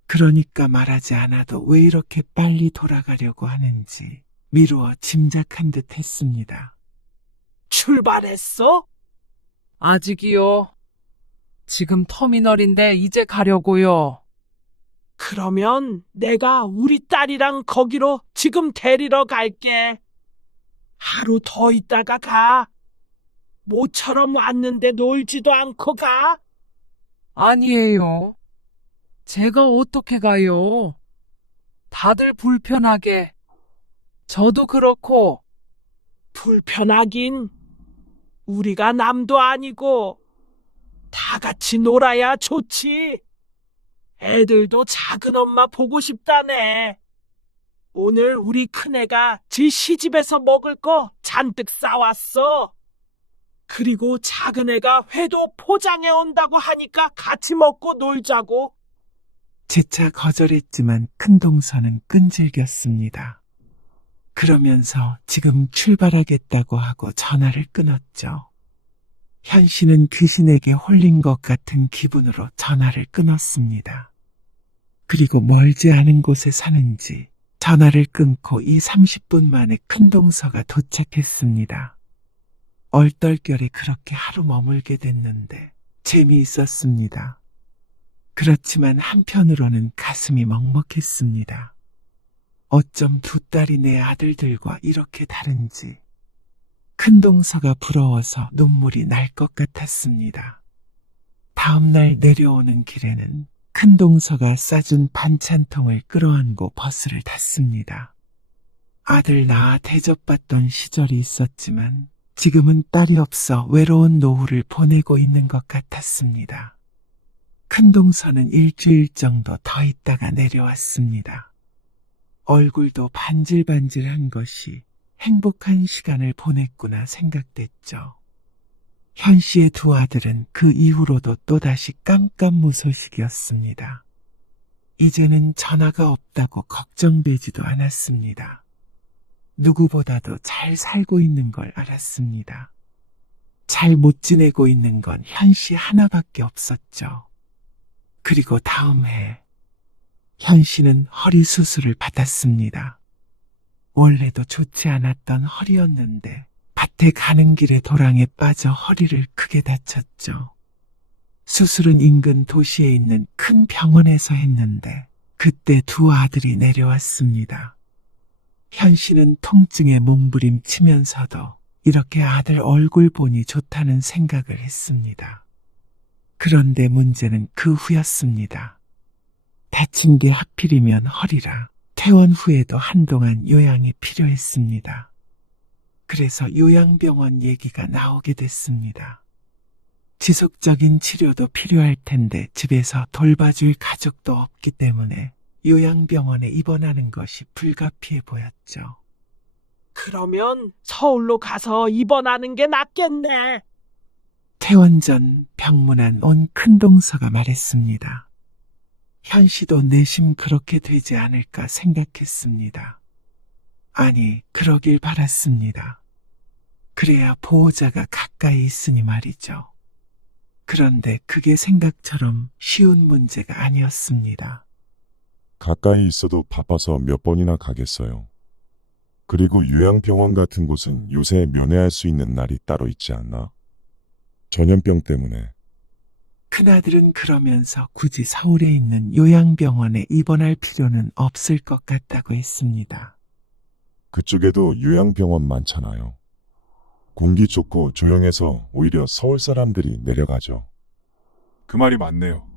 그러니까 말하지 않아도 왜 이렇게 빨리 돌아가려고 하는지 미루어 짐작한 듯 했습니다. 출발했어? 아직이요. 지금 터미널인데 이제 가려고요. 그러면 내가 우리 딸이랑 거기로 지금 데리러 갈게. 하루 더 있다가 가. 모처럼 왔는데 놀지도 않고 가. 아니에요. 제가 어떻게 가요? 다들 불편하게. 저도 그렇고. 불편하긴. 우리가 남도 아니고 다 같이 놀아야 좋지. 애들도 작은 엄마 보고 싶다네. 오늘 우리 큰애가 지 시집에서 먹을 거 잔뜩 싸왔어. 그리고 작은 애가 회도 포장해 온다고 하니까 같이 먹고 놀자고. 재차 거절했지만 큰동서는 끈질겼습니다. 그러면서 지금 출발하겠다고 하고 전화를 끊었죠. 현 씨는 귀신에게 홀린 것 같은 기분으로 전화를 끊었습니다. 그리고 멀지 않은 곳에 사는지 전화를 끊고 30분 만에 큰동서가 도착했습니다. 얼떨결에 그렇게 하루 머물게 됐는데 재미있었습니다. 그렇지만 한편으로는 가슴이 먹먹했습니다. 어쩜 두 딸이 내 아들들과 이렇게 다른지 큰동서가 부러워서 눈물이 날 것 같았습니다. 다음날 내려오는 길에는 큰동서가 싸준 반찬통을 끌어안고 버스를 탔습니다. 아들 낳아 대접받던 시절이 있었지만 지금은 딸이 없어 외로운 노후를 보내고 있는 것 같았습니다. 큰동서는 일주일 정도 더 있다가 내려왔습니다. 얼굴도 반질반질한 것이 행복한 시간을 보냈구나 생각됐죠. 현 씨의 두 아들은 그 이후로도 또다시 깜깜무소식이었습니다. 이제는 전화가 없다고 걱정되지도 않았습니다. 누구보다도 잘 살고 있는 걸 알았습니다. 잘 못 지내고 있는 건 현 씨 하나밖에 없었죠. 그리고 다음 해 현 씨는 허리 수술을 받았습니다. 원래도 좋지 않았던 허리였는데 밭에 가는 길에 도랑에 빠져 허리를 크게 다쳤죠. 수술은 인근 도시에 있는 큰 병원에서 했는데 그때 두 아들이 내려왔습니다. 현 씨는 통증에 몸부림치면서도 이렇게 아들 얼굴 보니 좋다는 생각을 했습니다. 그런데 문제는 그 후였습니다. 다친 게 하필이면 허리라 퇴원 후에도 한동안 요양이 필요했습니다. 그래서 요양병원 얘기가 나오게 됐습니다. 지속적인 치료도 필요할 텐데 집에서 돌봐줄 가족도 없기 때문에 요양병원에 입원하는 것이 불가피해 보였죠. 그러면 서울로 가서 입원하는 게 낫겠네. 퇴원 전 병문안 온 큰동서가 말했습니다. 현 씨도 내심 그렇게 되지 않을까 생각했습니다. 아니, 그러길 바랐습니다. 그래야 보호자가 가까이 있으니 말이죠. 그런데 그게 생각처럼 쉬운 문제가 아니었습니다. 가까이 있어도 바빠서 몇 번이나 가겠어요. 그리고 요양병원 같은 곳은 요새 면회할 수 있는 날이 따로 있지 않나? 전염병 때문에. 큰아들은 그러면서 굳이 서울에 있는 요양병원에 입원할 필요는 없을 것 같다고 했습니다. 그쪽에도 요양병원 많잖아요. 공기 좋고 조용해서 오히려 서울 사람들이 내려가죠. 그 말이 맞네요.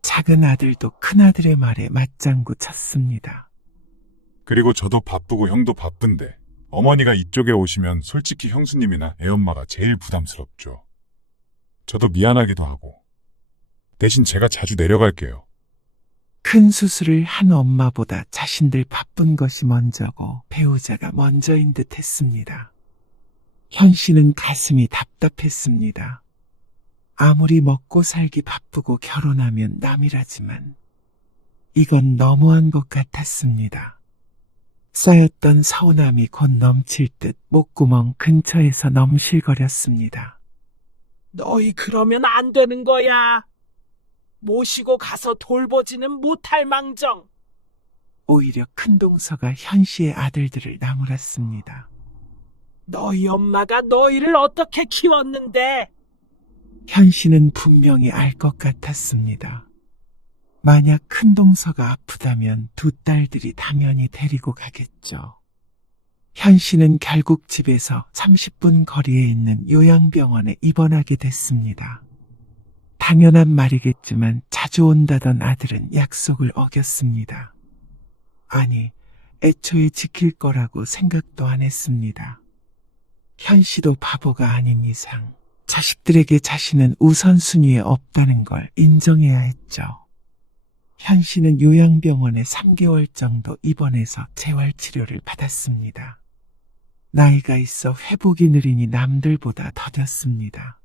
작은 아들도 큰아들의 말에 맞장구 쳤습니다. 그리고 저도 바쁘고 형도 바쁜데 어머니가 이쪽에 오시면 솔직히 형수님이나 애엄마가 제일 부담스럽죠. 저도 미안하기도 하고. 대신 제가 자주 내려갈게요. 큰 수술을 한 엄마보다 자신들 바쁜 것이 먼저고 배우자가 먼저인 듯 했습니다. 현 씨는 가슴이 답답했습니다. 아무리 먹고 살기 바쁘고 결혼하면 남이라지만 이건 너무한 것 같았습니다. 쌓였던 서운함이 곧 넘칠 듯 목구멍 근처에서 넘실거렸습니다. 너희 그러면 안 되는 거야. 모시고 가서 돌보지는 못할 망정. 오히려 큰동서가 현 씨의 아들들을 나무랐습니다. 너희 엄마가 너희를 어떻게 키웠는데? 현 씨는 분명히 알 것 같았습니다. 만약 큰동서가 아프다면 두 딸들이 당연히 데리고 가겠죠. 현 씨는 결국 집에서 30분 거리에 있는 요양병원에 입원하게 됐습니다. 당연한 말이겠지만 자주 온다던 아들은 약속을 어겼습니다. 아니, 애초에 지킬 거라고 생각도 안 했습니다. 현 씨도 바보가 아닌 이상 자식들에게 자신은 우선순위에 없다는 걸 인정해야 했죠. 현 씨는 요양병원에 3개월 정도 입원해서 재활치료를 받았습니다. 나이가 있어 회복이 느리니 남들보다 더뎠습니다.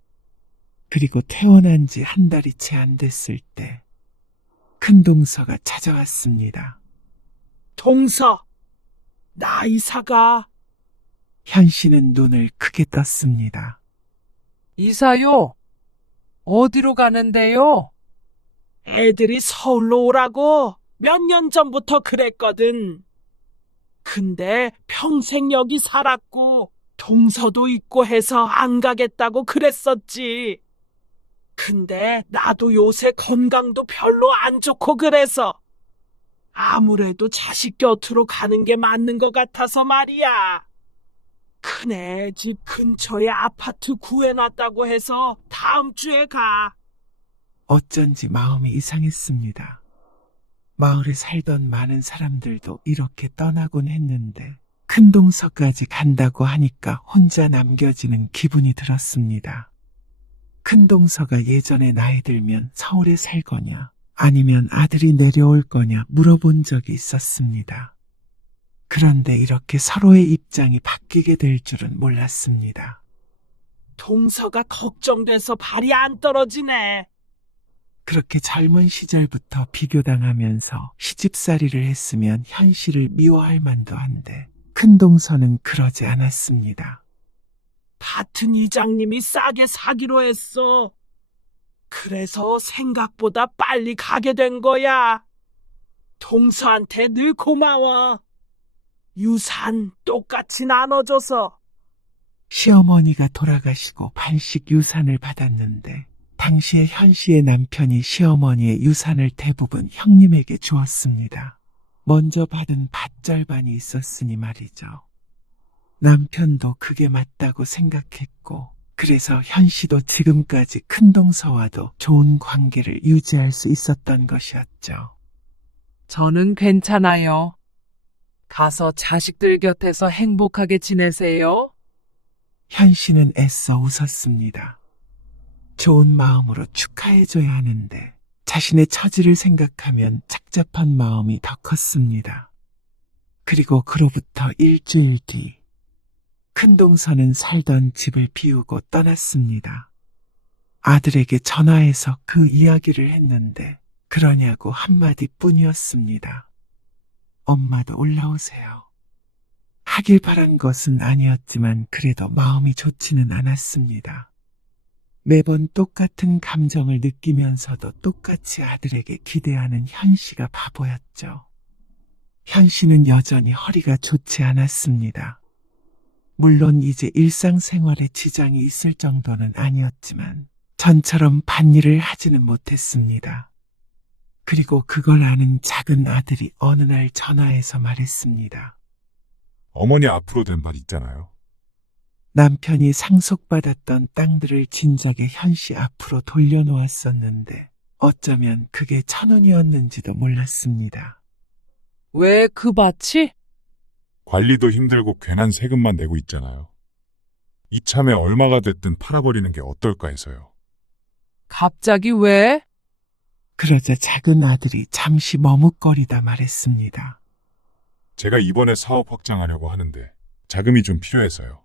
그리고 퇴원한 지 한 달이 채 안 됐을 때 큰동서가 찾아왔습니다. 동서, 나 이사가. 현 씨는 눈을 크게 떴습니다. 이사요? 어디로 가는데요? 애들이 서울로 오라고 몇 년 전부터 그랬거든. 근데 평생 여기 살았고 동서도 있고 해서 안 가겠다고 그랬었지. 근데 나도 요새 건강도 별로 안 좋고 그래서 아무래도 자식 곁으로 가는 게 맞는 것 같아서 말이야. 큰애 집 근처에 아파트 구해놨다고 해서 다음 주에 가. 어쩐지 마음이 이상했습니다. 마을에 살던 많은 사람들도 이렇게 떠나곤 했는데 큰 동서까지 간다고 하니까 혼자 남겨지는 기분이 들었습니다. 큰 동서가 예전에 나이 들면 서울에 살 거냐, 아니면 아들이 내려올 거냐 물어본 적이 있었습니다. 그런데 이렇게 서로의 입장이 바뀌게 될 줄은 몰랐습니다. 동서가 걱정돼서 발이 안 떨어지네. 그렇게 젊은 시절부터 비교당하면서 시집살이를 했으면 현실을 미워할 만도 한데 큰 동서는 그러지 않았습니다. 밭은 이장님이 싸게 사기로 했어. 그래서 생각보다 빨리 가게 된 거야. 동서한테 늘 고마워. 유산 똑같이 나눠줘서. 시어머니가 돌아가시고 반씩 유산을 받았는데 당시에 현 씨의 남편이 시어머니의 유산을 대부분 형님에게 주었습니다. 먼저 받은 밭절반이 있었으니 말이죠. 남편도 그게 맞다고 생각했고 그래서 현 씨도 지금까지 큰 동서와도 좋은 관계를 유지할 수 있었던 것이었죠. 저는 괜찮아요. 가서 자식들 곁에서 행복하게 지내세요. 현 씨는 애써 웃었습니다. 좋은 마음으로 축하해줘야 하는데 자신의 처지를 생각하면 착잡한 마음이 더 컸습니다. 그리고 그로부터 일주일 뒤 큰 동서는 살던 집을 비우고 떠났습니다. 아들에게 전화해서 그 이야기를 했는데 그러냐고 한마디뿐이었습니다. 엄마도 올라오세요. 하길 바란 것은 아니었지만 그래도 마음이 좋지는 않았습니다. 매번 똑같은 감정을 느끼면서도 똑같이 아들에게 기대하는 현 씨가 바보였죠. 현 씨는 여전히 허리가 좋지 않았습니다. 물론 이제 일상생활에 지장이 있을 정도는 아니었지만 전처럼 밭일을 하지는 못했습니다. 그리고 그걸 아는 작은 아들이 어느 날 전화해서 말했습니다. 어머니 앞으로 된 말 있잖아요. 남편이 상속받았던 땅들을 진작에 현 씨 앞으로 돌려놓았었는데 어쩌면 그게 천운이었는지도 몰랐습니다. 왜 그 밭이? 관리도 힘들고 괜한 세금만 내고 있잖아요. 이참에 얼마가 됐든 팔아버리는 게 어떨까 해서요. 갑자기 왜? 그러자 작은 아들이 잠시 머뭇거리다 말했습니다. 제가 이번에 사업 확장하려고 하는데 자금이 좀 필요해서요.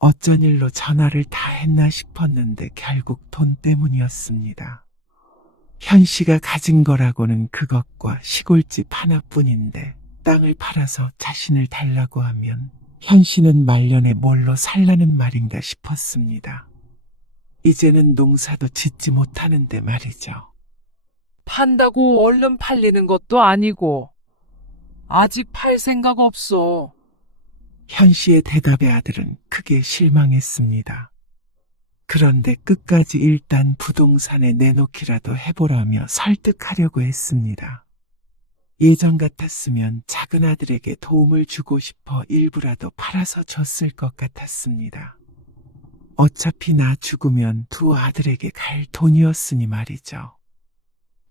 어쩐 일로 전화를 다 했나 싶었는데 결국 돈 때문이었습니다. 현 씨가 가진 거라고는 그것과 시골집 하나뿐인데 땅을 팔아서 자신을 달라고 하면 현 씨는 말년에 뭘로 살라는 말인가 싶었습니다. 이제는 농사도 짓지 못하는데 말이죠. 판다고 얼른 팔리는 것도 아니고 아직 팔 생각 없어. 현 씨의 대답에 아들은 크게 실망했습니다. 그런데 끝까지 일단 부동산에 내놓기라도 해보라며 설득하려고 했습니다. 예전 같았으면 작은 아들에게 도움을 주고 싶어 일부라도 팔아서 줬을 것 같았습니다. 어차피 나 죽으면 두 아들에게 갈 돈이었으니 말이죠.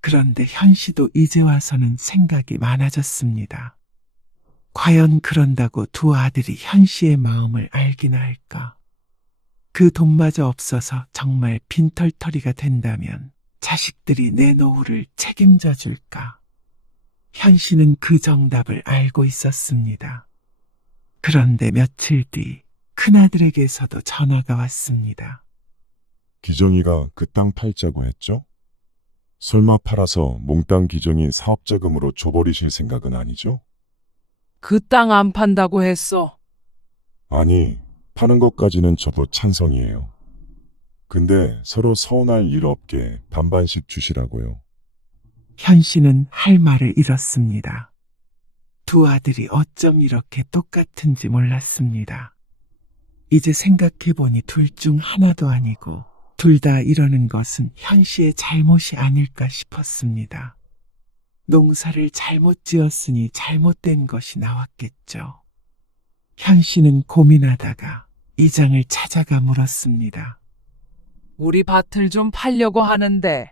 그런데 현 씨도 이제 와서는 생각이 많아졌습니다. 과연 그런다고 두 아들이 현 씨의 마음을 알기나 할까? 그 돈마저 없어서 정말 빈털터리가 된다면 자식들이 내 노후를 책임져 줄까? 현 씨는 그 정답을 알고 있었습니다. 그런데 며칠 뒤 큰아들에게서도 전화가 왔습니다. 기정이가 그 땅 팔자고 했죠? 설마 팔아서 몽땅 기정이 사업자금으로 줘버리실 생각은 아니죠? 그 땅 안 판다고 했어. 아니, 파는 것까지는 저도 찬성이에요. 근데 서로 서운할 일 없게 반반씩 주시라고요. 현 씨는 할 말을 잃었습니다. 두 아들이 어쩜 이렇게 똑같은지 몰랐습니다. 이제 생각해보니 둘 중 하나도 아니고 둘 다 이러는 것은 현 씨의 잘못이 아닐까 싶었습니다. 농사를 잘못 지었으니 잘못된 것이 나왔겠죠. 현 씨는 고민하다가 이장을 찾아가 물었습니다. 우리 밭을 좀 팔려고 하는데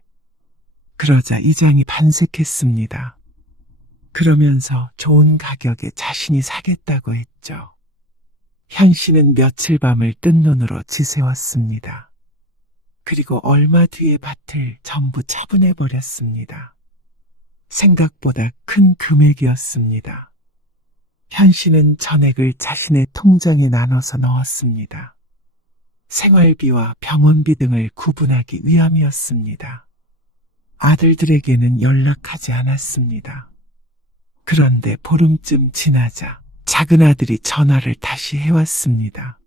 그러자 이장이 반색했습니다. 그러면서 좋은 가격에 자신이 사겠다고 했죠. 현 씨는 며칠 밤을 뜬 눈으로 지새웠습니다. 그리고 얼마 뒤에 밭을 전부 처분해버렸습니다. 생각보다 큰 금액이었습니다. 현 씨는 전액을 자신의 통장에 나눠서 넣었습니다. 생활비와 병원비 등을 구분하기 위함이었습니다. 아들들에게는 연락하지 않았습니다. 그런데 보름쯤 지나자 작은 아들이 전화를 다시 해왔습니다.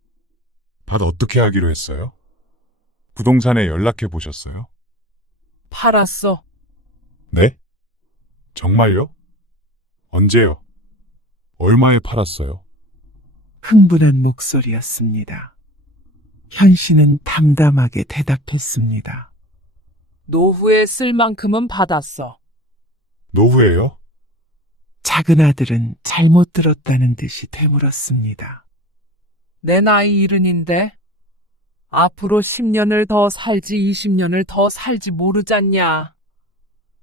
밭 어떻게 하기로 했어요? 부동산에 연락해 보셨어요? 팔았어. 네? 정말요? 언제요? 얼마에 팔았어요? 흥분한 목소리였습니다. 현 씨는 담담하게 대답했습니다. 노후에 쓸 만큼은 받았어. 노후에요? 작은 아들은 잘못 들었다는 듯이 되물었습니다. 내 나이 70인데 앞으로 10년을 더 살지 20년을 더 살지 모르잖냐.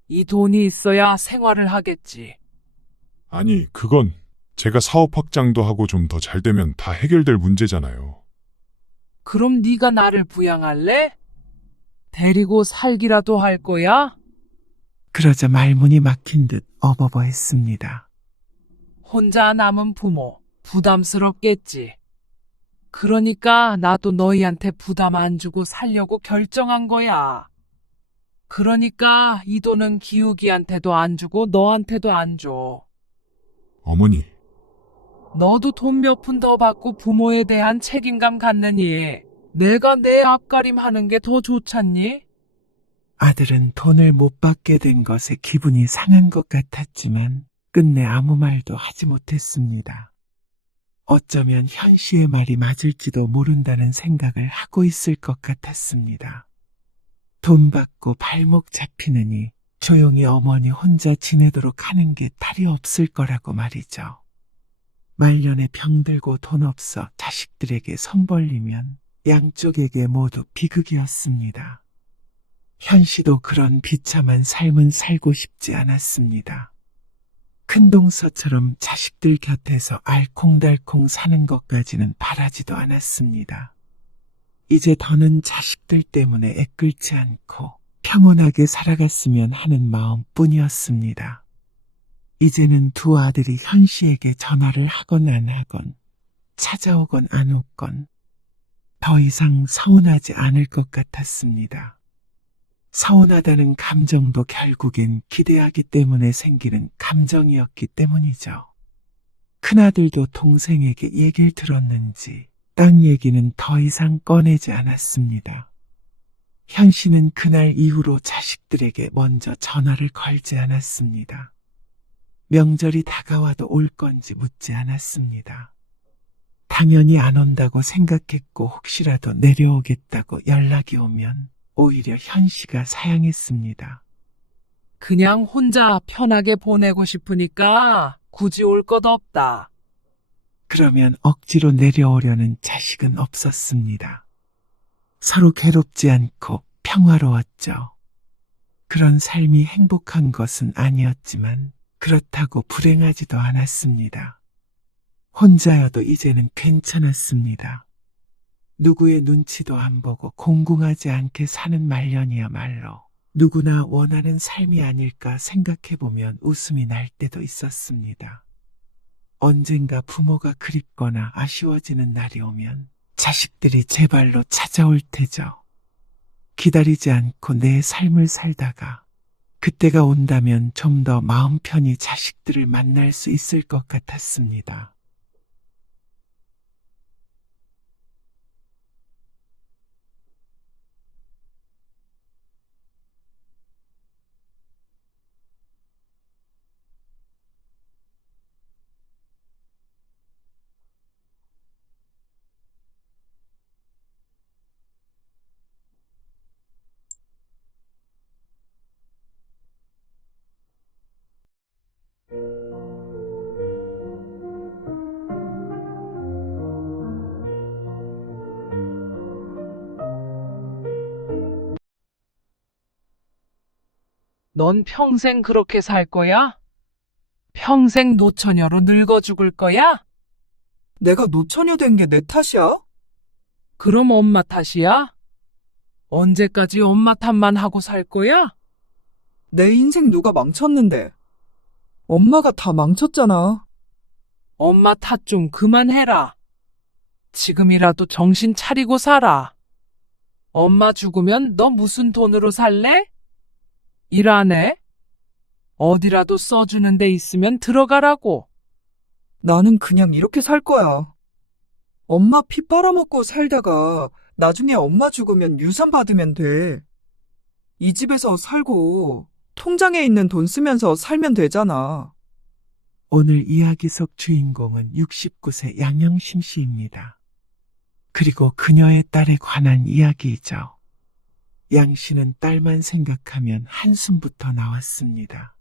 이 돈이 있어야 생활을 하겠지. 아니, 그건 제가 사업 확장도 하고 좀 더 잘 되면 다 해결될 문제잖아요. 그럼 네가 나를 부양할래? 데리고 살기라도 할 거야? 그러자 말문이 막힌 듯 어버버했습니다. 혼자 남은 부모 부담스럽겠지. 그러니까 나도 너희한테 부담 안 주고 살려고 결정한 거야. 그러니까 이 돈은 기욱이한테도 안 주고 너한테도 안 줘. 어머니, 너도 돈 몇 푼 더 받고 부모에 대한 책임감 갖느니 내가 내 앞가림 하는 게 더 좋잖니? 아들은 돈을 못 받게 된 것에 기분이 상한 것 같았지만 끝내 아무 말도 하지 못했습니다. 어쩌면 현 씨의 말이 맞을지도 모른다는 생각을 하고 있을 것 같았습니다. 돈 받고 발목 잡히느니 조용히 어머니 혼자 지내도록 하는 게 탈이 없을 거라고 말이죠. 말년에 병들고 돈 없어 자식들에게 손 벌리면 양쪽에게 모두 비극이었습니다. 현 씨도 그런 비참한 삶은 살고 싶지 않았습니다. 큰동서처럼 자식들 곁에서 알콩달콩 사는 것까지는 바라지도 않았습니다. 이제 더는 자식들 때문에 애끓지 않고 평온하게 살아갔으면 하는 마음뿐이었습니다. 이제는 두 아들이 현 씨에게 전화를 하건 안 하건, 찾아오건 안 오건 더 이상 서운하지 않을 것 같았습니다. 서운하다는 감정도 결국엔 기대하기 때문에 생기는 감정이었기 때문이죠. 큰아들도 동생에게 얘기를 들었는지 땅 얘기는 더 이상 꺼내지 않았습니다. 현 씨는 그날 이후로 자식들에게 먼저 전화를 걸지 않았습니다. 명절이 다가와도 올 건지 묻지 않았습니다. 당연히 안 온다고 생각했고 혹시라도 내려오겠다고 연락이 오면 오히려 현 씨가 사양했습니다. 그냥 혼자 편하게 보내고 싶으니까 굳이 올 것 없다. 그러면 억지로 내려오려는 자식은 없었습니다. 서로 괴롭지 않고 평화로웠죠. 그런 삶이 행복한 것은 아니었지만 그렇다고 불행하지도 않았습니다. 혼자여도 이제는 괜찮았습니다. 누구의 눈치도 안 보고 공공하지 않게 사는 말년이야말로 누구나 원하는 삶이 아닐까 생각해보면 웃음이 날 때도 있었습니다. 언젠가 부모가 그립거나 아쉬워지는 날이 오면 자식들이 제 발로 찾아올 테죠. 기다리지 않고 내 삶을 살다가 그때가 온다면 좀 더 마음 편히 자식들을 만날 수 있을 것 같았습니다. 넌 평생 그렇게 살 거야? 평생 노처녀로 늙어 죽을 거야? 내가 노처녀 된 게 내 탓이야? 그럼 엄마 탓이야? 언제까지 엄마 탓만 하고 살 거야? 내 인생 누가 망쳤는데? 엄마가 다 망쳤잖아. 엄마 탓 좀 그만해라. 지금이라도 정신 차리고 살아. 엄마 죽으면 너 무슨 돈으로 살래? 일 안 해? 어디라도 써주는 데 있으면 들어가라고. 나는 그냥 이렇게 살 거야. 엄마 피 빨아먹고 살다가 나중에 엄마 죽으면 유산 받으면 돼. 이 집에서 살고 통장에 있는 돈 쓰면서 살면 되잖아. 오늘 이야기 속 주인공은 69세 양영심 씨입니다. 그리고 그녀의 딸에 관한 이야기이죠. 양 씨는 딸만 생각하면 한숨부터 나왔습니다.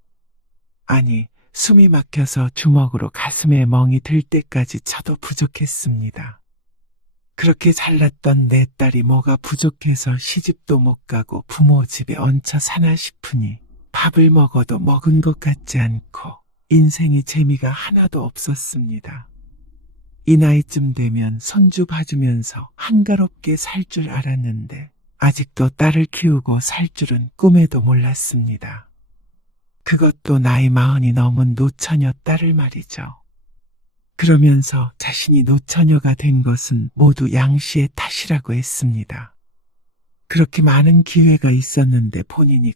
아니, 숨이 막혀서 주먹으로 가슴에 멍이 들 때까지 쳐도 부족했습니다. 그렇게 잘났던 내 딸이 뭐가 부족해서 시집도 못 가고 부모 집에 얹혀 사나 싶으니 밥을 먹어도 먹은 것 같지 않고 인생이 재미가 하나도 없었습니다. 이 나이쯤 되면 손주 봐주면서 한가롭게 살 줄 알았는데 아직도 딸을 키우고 살 줄은 꿈에도 몰랐습니다. 그것도 나이 40이 넘은 노처녀 딸을 말이죠. 그러면서 자신이 노처녀가 된 것은 모두 양 씨의 탓이라고 했습니다. 그렇게 많은 기회가 있었는데 본인이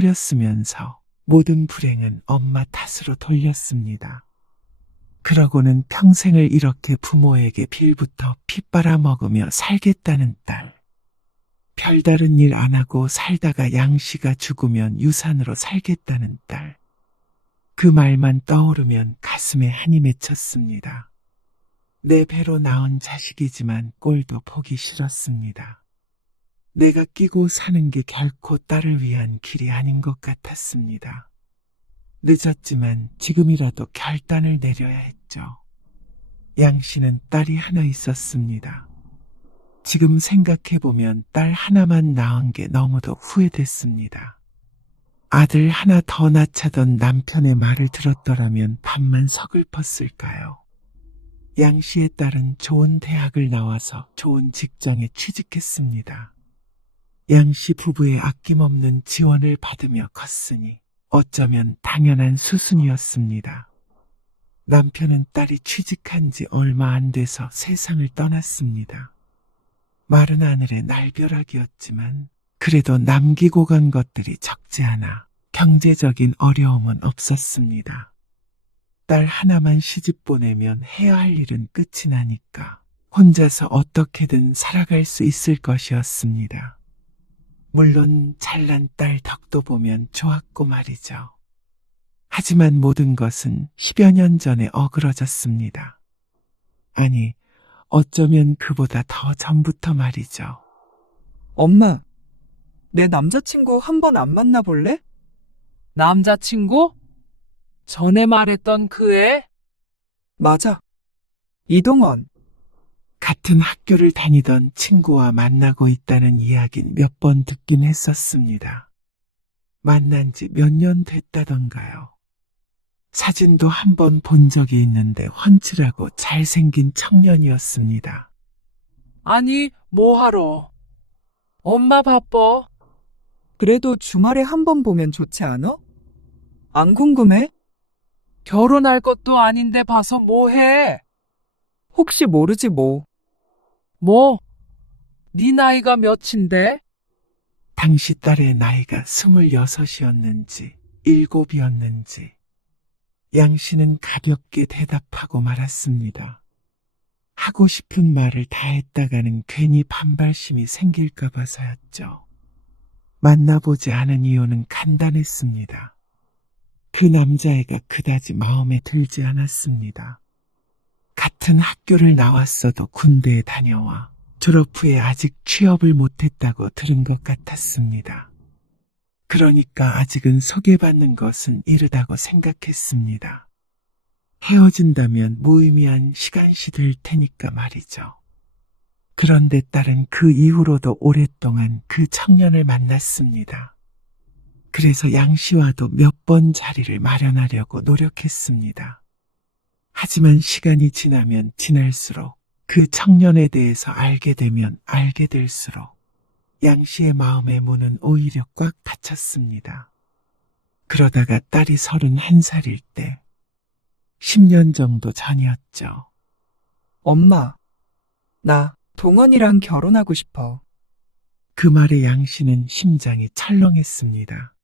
걷어차버렸으면서 모든 불행은 엄마 탓으로 돌렸습니다. 그러고는 평생을 이렇게 부모에게 빌부터 피 빨아먹으며 살겠다는 딸. 별다른 일 안 하고 살다가 양 씨가 죽으면 유산으로 살겠다는 딸. 그 말만 떠오르면 가슴에 한이 맺혔습니다. 내 배로 낳은 자식이지만 꼴도 보기 싫었습니다. 내가 끼고 사는 게 결코 딸을 위한 길이 아닌 것 같았습니다. 늦었지만 지금이라도 결단을 내려야 했죠. 양 씨는 딸이 하나 있었습니다. 지금 생각해보면 딸 하나만 낳은 게 너무도 후회됐습니다. 아들 하나 더 낳자던 남편의 말을 들었더라면 밤만 서글펐을까요? 양 씨의 딸은 좋은 대학을 나와서 좋은 직장에 취직했습니다. 양 씨 부부의 아낌없는 지원을 받으며 컸으니 어쩌면 당연한 수순이었습니다. 남편은 딸이 취직한 지 얼마 안 돼서 세상을 떠났습니다. 마른 하늘의 날벼락이었지만 그래도 남기고 간 것들이 적지 않아 경제적인 어려움은 없었습니다. 딸 하나만 시집 보내면 해야 할 일은 끝이 나니까 혼자서 어떻게든 살아갈 수 있을 것이었습니다. 물론 잘난 딸 덕도 보면 좋았고 말이죠. 하지만 모든 것은 10여 년 전에 어그러졌습니다. 아니, 어쩌면 그보다 더 전부터 말이죠. 엄마, 내 남자친구 한번 안 만나볼래? 남자친구? 전에 말했던 그 애? 맞아. 이동원. 같은 학교를 다니던 친구와 만나고 있다는 이야기는 몇 번 듣긴 했었습니다. 만난 지 몇 년 됐다던가요. 사진도 한 번 본 적이 있는데 훤칠하고 잘생긴 청년이었습니다. 아니, 뭐하러? 엄마 바빠. 그래도 주말에 한 번 보면 좋지 않아? 안 궁금해? 결혼할 것도 아닌데 봐서 뭐해? 혹시 모르지 뭐. 뭐? 네 나이가 몇인데? 당시 딸의 나이가 26이었는지 7이었는지 양 씨는 가볍게 대답하고 말았습니다. 하고 싶은 말을 다 했다가는 괜히 반발심이 생길까 봐서였죠. 만나보지 않은 이유는 간단했습니다. 그 남자애가 그다지 마음에 들지 않았습니다. 같은 학교를 나왔어도 군대에 다녀와 졸업 후에 아직 취업을 못했다고 들은 것 같았습니다. 그러니까 아직은 소개받는 것은 이르다고 생각했습니다. 헤어진다면 무의미한 시간이 될 테니까 말이죠. 그런데 딸은 그 이후로도 오랫동안 그 청년을 만났습니다. 그래서 양 씨와도 몇 번 자리를 마련하려고 노력했습니다. 하지만 시간이 지나면 지날수록 그 청년에 대해서 알게 되면 알게 될수록 양 씨의 마음의 문은 오히려 꽉 닫혔습니다. 그러다가 딸이 31살일 때 10년 정도 전이었죠. 엄마, 나 동원이랑 결혼하고 싶어. 그 말에 양 씨는 심장이 철렁했습니다.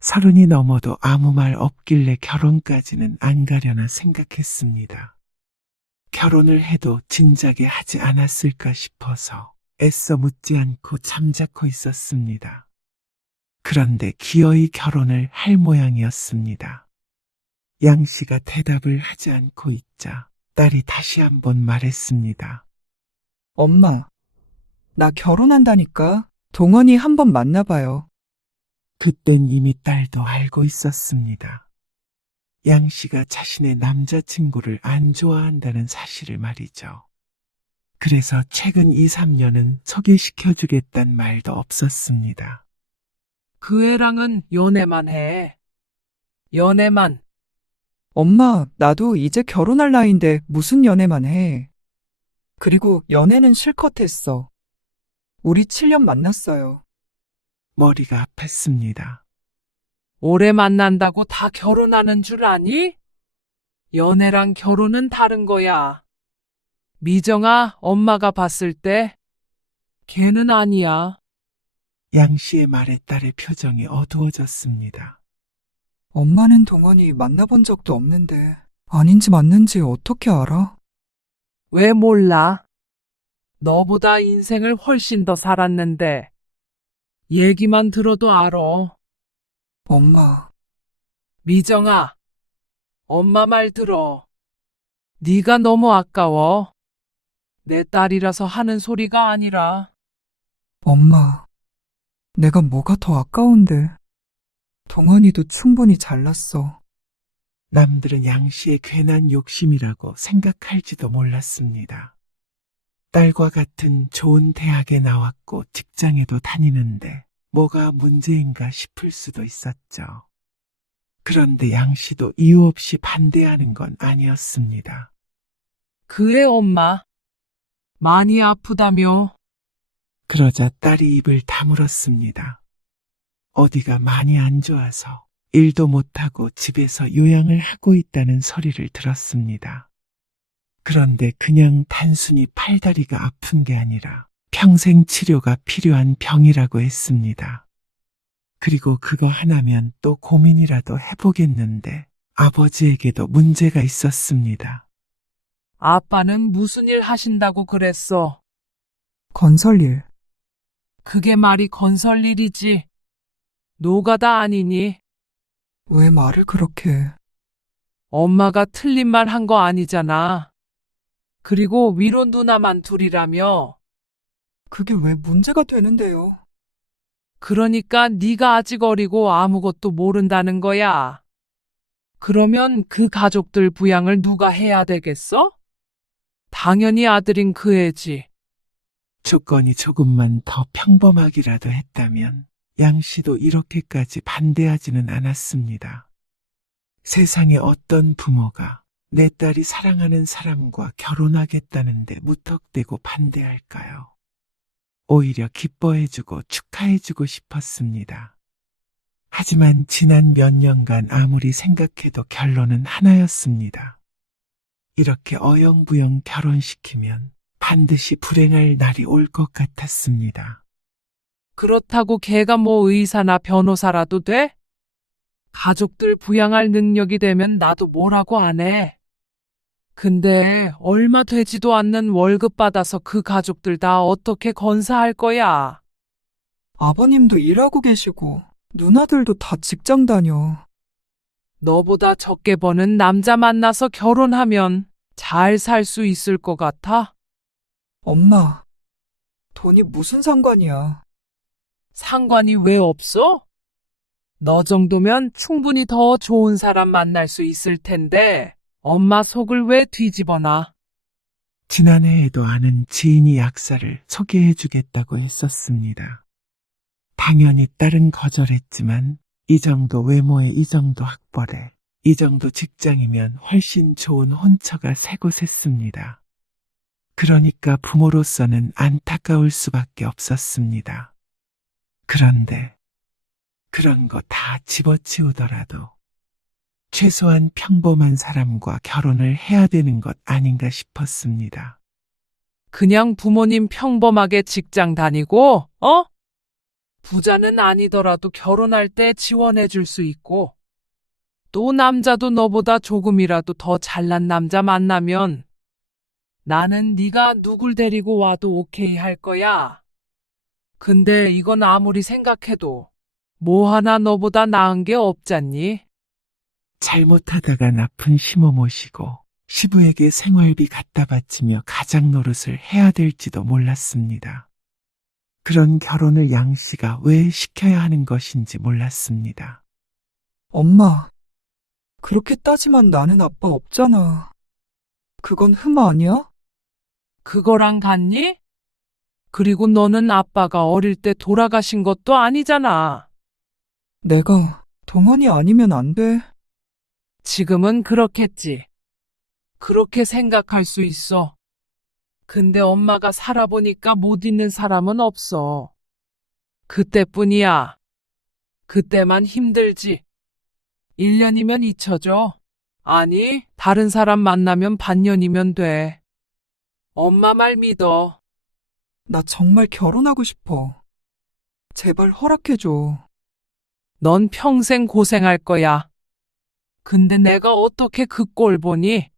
30이 넘어도 아무 말 없길래 결혼까지는 안 가려나 생각했습니다. 결혼을 해도 진작에 하지 않았을까 싶어서 애써 묻지 않고 잠자코 있었습니다. 그런데 기어이 결혼을 할 모양이었습니다. 양 씨가 대답을 하지 않고 있자 딸이 다시 한번 말했습니다. 엄마, 나 결혼한다니까. 동원이 한번 만나봐요. 그땐 이미 딸도 알고 있었습니다. 양 씨가 자신의 남자친구를 안 좋아한다는 사실을 말이죠. 그래서 최근 2, 3년은 소개시켜주겠단 말도 없었습니다. 그 애랑은 연애만 해. 연애만. 엄마, 나도 이제 결혼할 나이인데 무슨 연애만 해. 그리고 연애는 실컷 했어. 우리 7년 만났어요. 머리가 아팠습니다. 오래 만난다고 다 결혼하는 줄 아니? 연애랑 결혼은 다른 거야. 미정아, 엄마가 봤을 때 걔는 아니야. 양 씨의 말에 딸의 표정이 어두워졌습니다. 엄마는 동원이 만나본 적도 없는데 아닌지 맞는지 어떻게 알아? 왜 몰라? 너보다 인생을 훨씬 더 살았는데 얘기만 들어도 알아. 엄마, 미정아, 엄마 말 들어. 네가 너무 아까워. 내 딸이라서 하는 소리가 아니라. 엄마, 내가 뭐가 더 아까운데. 동원이도 충분히 잘났어. 남들은 양 씨의 괜한 욕심이라고 생각할지도 몰랐습니다. 딸과 같은 좋은 대학에 나왔고 직장에도 다니는데 뭐가 문제인가 싶을 수도 있었죠. 그런데 양 씨도 이유 없이 반대하는 건 아니었습니다. 그래, 엄마. 많이 아프다며. 그러자 딸이 입을 다물었습니다. 어디가 많이 안 좋아서 일도 못하고 집에서 요양을 하고 있다는 소리를 들었습니다. 그런데 그냥 단순히 팔다리가 아픈 게 아니라 평생 치료가 필요한 병이라고 했습니다. 그리고 그거 하나면 또 고민이라도 해보겠는데 아버지에게도 문제가 있었습니다. 아빠는 무슨 일 하신다고 그랬어? 건설일. 그게 말이 건설 일이지. 노가다 아니니? 왜 말을 그렇게 해? 엄마가 틀린 말 한 거 아니잖아. 그리고 위로 누나만 둘이라며. 그게 왜 문제가 되는데요? 그러니까 네가 아직 어리고 아무것도 모른다는 거야. 그러면 그 가족들 부양을 누가 해야 되겠어? 당연히 아들인 그 애지. 조건이 조금만 더 평범하기라도 했다면 양 씨도 이렇게까지 반대하지는 않았습니다. 세상에 어떤 부모가 내 딸이 사랑하는 사람과 결혼하겠다는데 무턱대고 반대할까요? 오히려 기뻐해주고 축하해주고 싶었습니다. 하지만 지난 몇 년간 아무리 생각해도 결론은 하나였습니다. 이렇게 어영부영 결혼시키면 반드시 불행할 날이 올 것 같았습니다. 그렇다고 걔가 뭐 의사나 변호사라도 돼? 가족들 부양할 능력이 되면 나도 뭐라고 안 해. 근데 얼마 되지도 않는 월급 받아서 그 가족들 다 어떻게 건사할 거야? 아버님도 일하고 계시고 누나들도 다 직장 다녀. 너보다 적게 버는 남자 만나서 결혼하면 잘 살 수 있을 것 같아? 엄마, 돈이 무슨 상관이야. 상관이 왜 없어? 너 정도면 충분히 더 좋은 사람 만날 수 있을 텐데 엄마 속을 왜 뒤집어놔? 지난해에도 아는 지인이 약사를 소개해주겠다고 했었습니다. 당연히 딸은 거절했지만 이 정도 외모에 이 정도 학벌에 이 정도 직장이면 훨씬 좋은 혼처가 세 곳했습니다. 그러니까 부모로서는 안타까울 수밖에 없었습니다. 그런데 그런 거 다 집어치우더라도 최소한 평범한 사람과 결혼을 해야 되는 것 아닌가 싶었습니다. 그냥 부모님 평범하게 직장 다니고, 부자는 아니더라도 결혼할 때 지원해 줄 수 있고, 또 남자도 너보다 조금이라도 더 잘난 남자 만나면 나는 네가 누굴 데리고 와도 오케이 할 거야. 근데 이건 아무리 생각해도 뭐 하나 너보다 나은 게 없잖니? 잘못하다가 나쁜 시모 모시고 시부에게 생활비 갖다 바치며 가장 노릇을 해야 될지도 몰랐습니다. 그런 결혼을 양 씨가 왜 시켜야 하는 것인지 몰랐습니다. 엄마, 그렇게 따지면 나는 아빠 없잖아. 그건 흠 아니야? 그거랑 같니? 그리고 너는 아빠가 어릴 때 돌아가신 것도 아니잖아. 내가 동안이 아니면 안 돼. 지금은 그렇겠지. 그렇게 생각할 수 있어. 근데 엄마가 살아보니까 못 잊는 사람은 없어. 그때뿐이야. 그때만 힘들지. 1년이면 잊혀져. 아니, 다른 사람 만나면 반년이면 돼. 엄마 말 믿어. 나 정말 결혼하고 싶어. 제발 허락해줘. 넌 평생 고생할 거야. 근데 내가 어떻게 그 꼴 보니?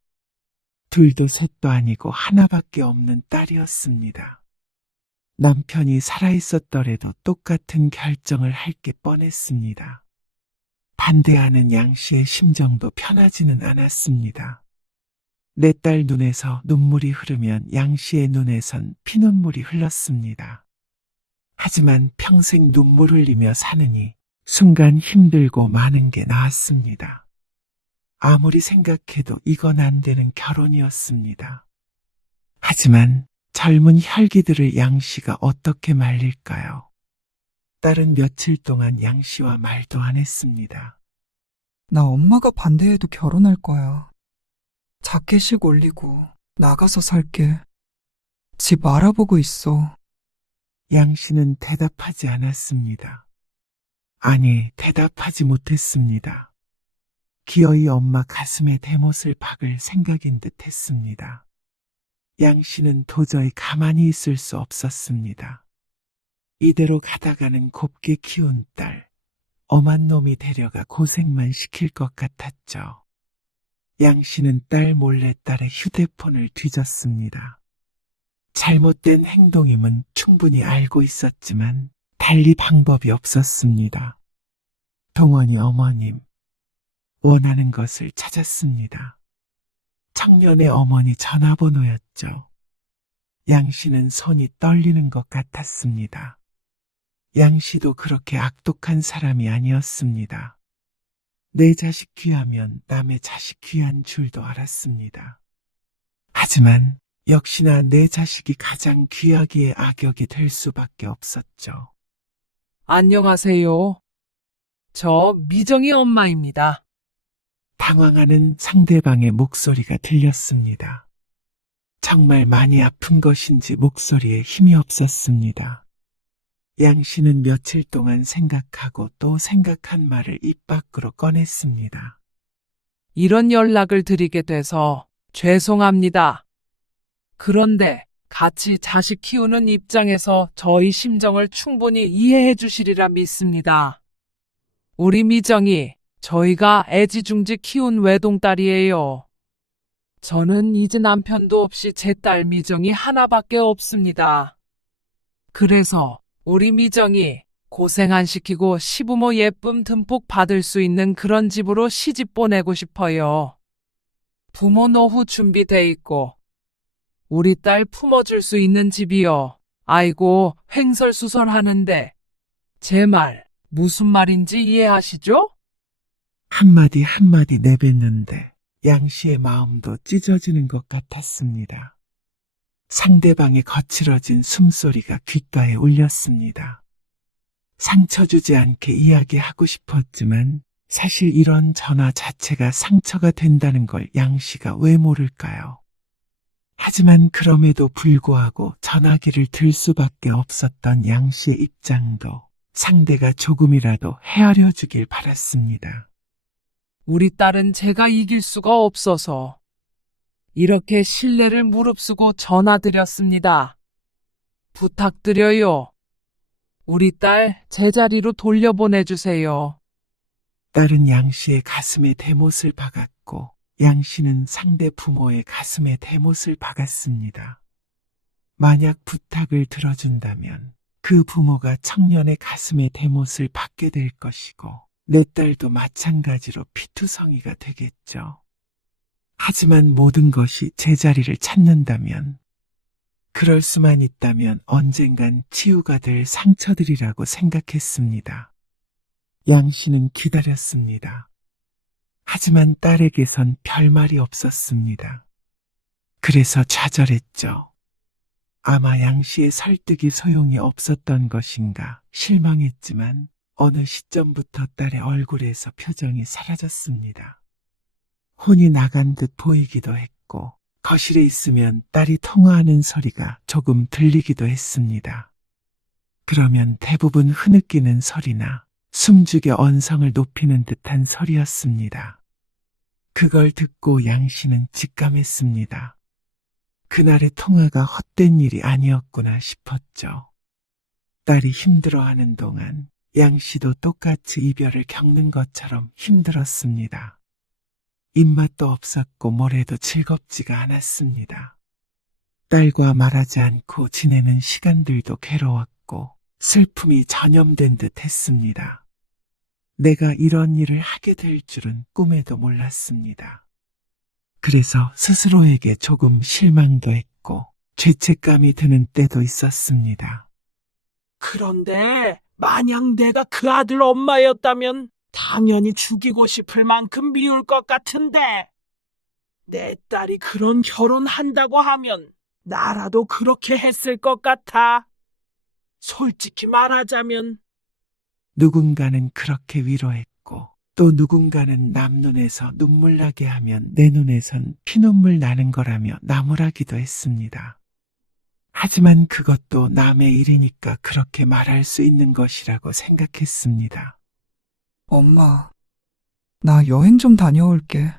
둘도 셋도 아니고 하나밖에 없는 딸이었습니다. 남편이 살아있었더라도 똑같은 결정을 할 게 뻔했습니다. 반대하는 양 씨의 심정도 편하지는 않았습니다. 내 딸 눈에서 눈물이 흐르면 양 씨의 눈에선 피눈물이 흘렀습니다. 하지만 평생 눈물 흘리며 사느니 순간 힘들고 많은 게 나았습니다. 아무리 생각해도 이건 안 되는 결혼이었습니다. 하지만 젊은 혈기들을 양 씨가 어떻게 말릴까요? 딸은 며칠 동안 양 씨와 말도 안 했습니다. 나 엄마가 반대해도 결혼할 거야. 자켓식 올리고 나가서 살게. 집 알아보고 있어. 양 씨는 대답하지 않았습니다. 아니, 대답하지 못했습니다. 기어이 엄마 가슴에 대못을 박을 생각인 듯 했습니다. 양 씨는 도저히 가만히 있을 수 없었습니다. 이대로 가다가는 곱게 키운 딸, 엄한 놈이 데려가 고생만 시킬 것 같았죠. 양 씨는 딸 몰래 딸의 휴대폰을 뒤졌습니다. 잘못된 행동임은 충분히 알고 있었지만 달리 방법이 없었습니다. 동원이 어머님, 원하는 것을 찾았습니다. 청년의 어머니 전화번호였죠. 양 씨는 손이 떨리는 것 같았습니다. 양 씨도 그렇게 악독한 사람이 아니었습니다. 내 자식 귀하면 남의 자식 귀한 줄도 알았습니다. 하지만 역시나 내 자식이 가장 귀하기에 악역이 될 수밖에 없었죠. 안녕하세요. 저 미정이 엄마입니다. 당황하는 상대방의 목소리가 들렸습니다. 정말 많이 아픈 것인지 목소리에 힘이 없었습니다. 양 씨는 며칠 동안 생각하고 또 생각한 말을 입 밖으로 꺼냈습니다. 이런 연락을 드리게 돼서 죄송합니다. 그런데 같이 자식 키우는 입장에서 저희 심정을 충분히 이해해 주시리라 믿습니다. 우리 미정이 저희가 애지중지 키운 외동딸이에요. 저는 이제 남편도 없이 제 딸 미정이 하나밖에 없습니다. 그래서 우리 미정이 고생 안 시키고 시부모 예쁨 듬뿍 받을 수 있는 그런 집으로 시집 보내고 싶어요. 부모 노후 준비돼 있고 우리 딸 품어줄 수 있는 집이요. 아이고, 횡설수설하는데 제 말 무슨 말인지 이해하시죠? 한마디 한마디 내뱉는데 양 씨의 마음도 찢어지는 것 같았습니다. 상대방의 거칠어진 숨소리가 귓가에 울렸습니다. 상처 주지 않게 이야기하고 싶었지만 사실 이런 전화 자체가 상처가 된다는 걸 양 씨가 왜 모를까요? 하지만 그럼에도 불구하고 전화기를 들 수밖에 없었던 양 씨의 입장도 상대가 조금이라도 헤아려 주길 바랐습니다. 우리 딸은 제가 이길 수가 없어서 이렇게 신뢰를 무릅쓰고 전화드렸습니다. 부탁드려요. 우리 딸 제자리로 돌려보내주세요. 딸은 양 씨의 가슴에 대못을 박았고 양 씨는 상대 부모의 가슴에 대못을 박았습니다. 만약 부탁을 들어준다면 그 부모가 청년의 가슴에 대못을 박게 될 것이고 내 딸도 마찬가지로 피투성이가 되겠죠. 하지만 모든 것이 제자리를 찾는다면 그럴 수만 있다면 언젠간 치유가 될 상처들이라고 생각했습니다. 양 씨는 기다렸습니다. 하지만 딸에게선 별말이 없었습니다. 그래서 좌절했죠. 아마 양 씨의 설득이 소용이 없었던 것인가 실망했지만 어느 시점부터 딸의 얼굴에서 표정이 사라졌습니다. 혼이 나간 듯 보이기도 했고 거실에 있으면 딸이 통화하는 소리가 조금 들리기도 했습니다. 그러면 대부분 흐느끼는 소리나 숨죽여 언성을 높이는 듯한 소리였습니다. 그걸 듣고 양 씨는 직감했습니다. 그날의 통화가 헛된 일이 아니었구나 싶었죠. 딸이 힘들어하는 동안 양 씨도 똑같이 이별을 겪는 것처럼 힘들었습니다. 입맛도 없었고 뭘 해도 즐겁지가 않았습니다. 딸과 말하지 않고 지내는 시간들도 괴로웠고 슬픔이 전염된 듯 했습니다. 내가 이런 일을 하게 될 줄은 꿈에도 몰랐습니다. 그래서 스스로에게 조금 실망도 했고 죄책감이 드는 때도 있었습니다. 그런데 만약 내가 그 아들 엄마였다면 당연히 죽이고 싶을 만큼 미울 것 같은데 내 딸이 그런 결혼한다고 하면 나라도 그렇게 했을 것 같아. 솔직히 말하자면 누군가는 그렇게 위로했고 또 누군가는 남 눈에서 눈물 나게 하면 내 눈에선 피눈물 나는 거라며 나무라기도 했습니다. 하지만 그것도 남의 일이니까 그렇게 말할 수 있는 것이라고 생각했습니다. 엄마, 나 여행 좀 다녀올게.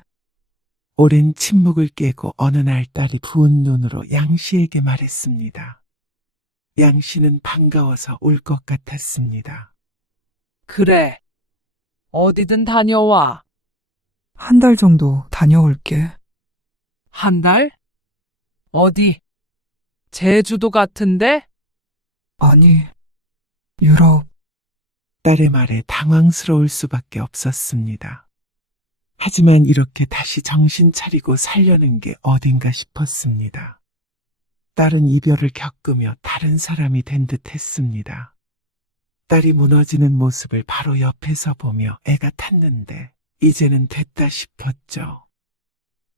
오랜 침묵을 깨고 어느 날 딸이 부은 눈으로 양 씨에게 말했습니다. 양 씨는 반가워서 울 것 같았습니다. 그래. 어디든 다녀와. 한 달 정도 다녀올게. 한 달? 어디? 제주도 같은데? 아니, 유럽. 딸의 말에 당황스러울 수밖에 없었습니다. 하지만 이렇게 다시 정신 차리고 살려는 게 어딘가 싶었습니다. 딸은 이별을 겪으며 다른 사람이 된 듯 했습니다. 딸이 무너지는 모습을 바로 옆에서 보며 애가 탔는데 이제는 됐다 싶었죠.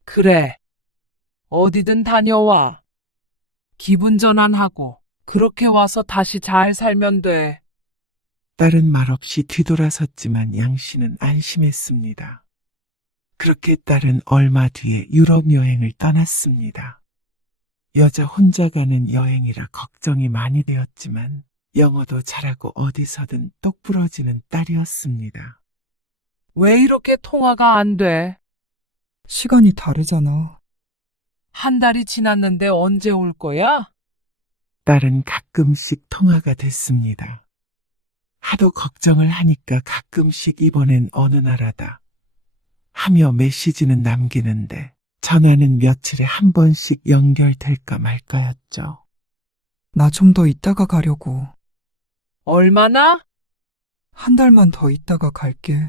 그래. 어디든 다녀와. 기분 전환하고 그렇게 와서 다시 잘 살면 돼. 딸은 말없이 뒤돌아섰지만 양 씨는 안심했습니다. 그렇게 딸은 얼마 뒤에 유럽 여행을 떠났습니다. 여자 혼자 가는 여행이라 걱정이 많이 되었지만 영어도 잘하고 어디서든 똑부러지는 딸이었습니다. 왜 이렇게 통화가 안 돼? 시간이 다르잖아. 한 달이 지났는데 언제 올 거야? 딸은 가끔씩 통화가 됐습니다. 하도 걱정을 하니까 가끔씩 이번엔 어느 나라다 하며 메시지는 남기는데 전화는 며칠에 한 번씩 연결될까 말까였죠. 나 좀 더 있다가 가려고. 얼마나? 한 달만 더 있다가 갈게.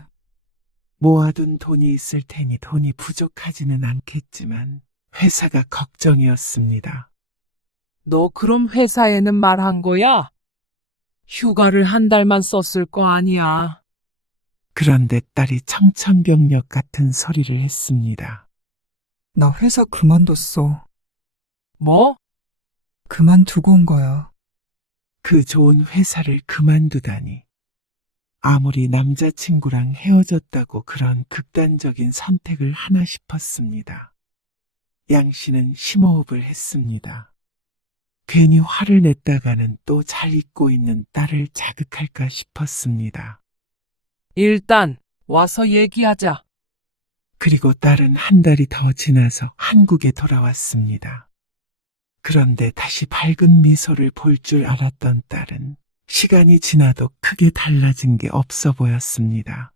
모아둔 돈이 있을 테니 돈이 부족하지는 않겠지만 회사가 걱정이었습니다. 너 그럼 회사에는 말한 거야? 휴가를 한 달만 썼을 거 아니야. 그런데 딸이 청천벽력 같은 소리를 했습니다. 나 회사 그만뒀어. 뭐? 그만두고 온 거야. 그 좋은 회사를 그만두다니 아무리 남자친구랑 헤어졌다고 그런 극단적인 선택을 하나 싶었습니다. 양 씨는 심호흡을 했습니다. 괜히 화를 냈다가는 또 잘 잊고 있는 딸을 자극할까 싶었습니다. 일단 와서 얘기하자. 그리고 딸은 한 달이 더 지나서 한국에 돌아왔습니다. 그런데 다시 밝은 미소를 볼 줄 알았던 딸은 시간이 지나도 크게 달라진 게 없어 보였습니다.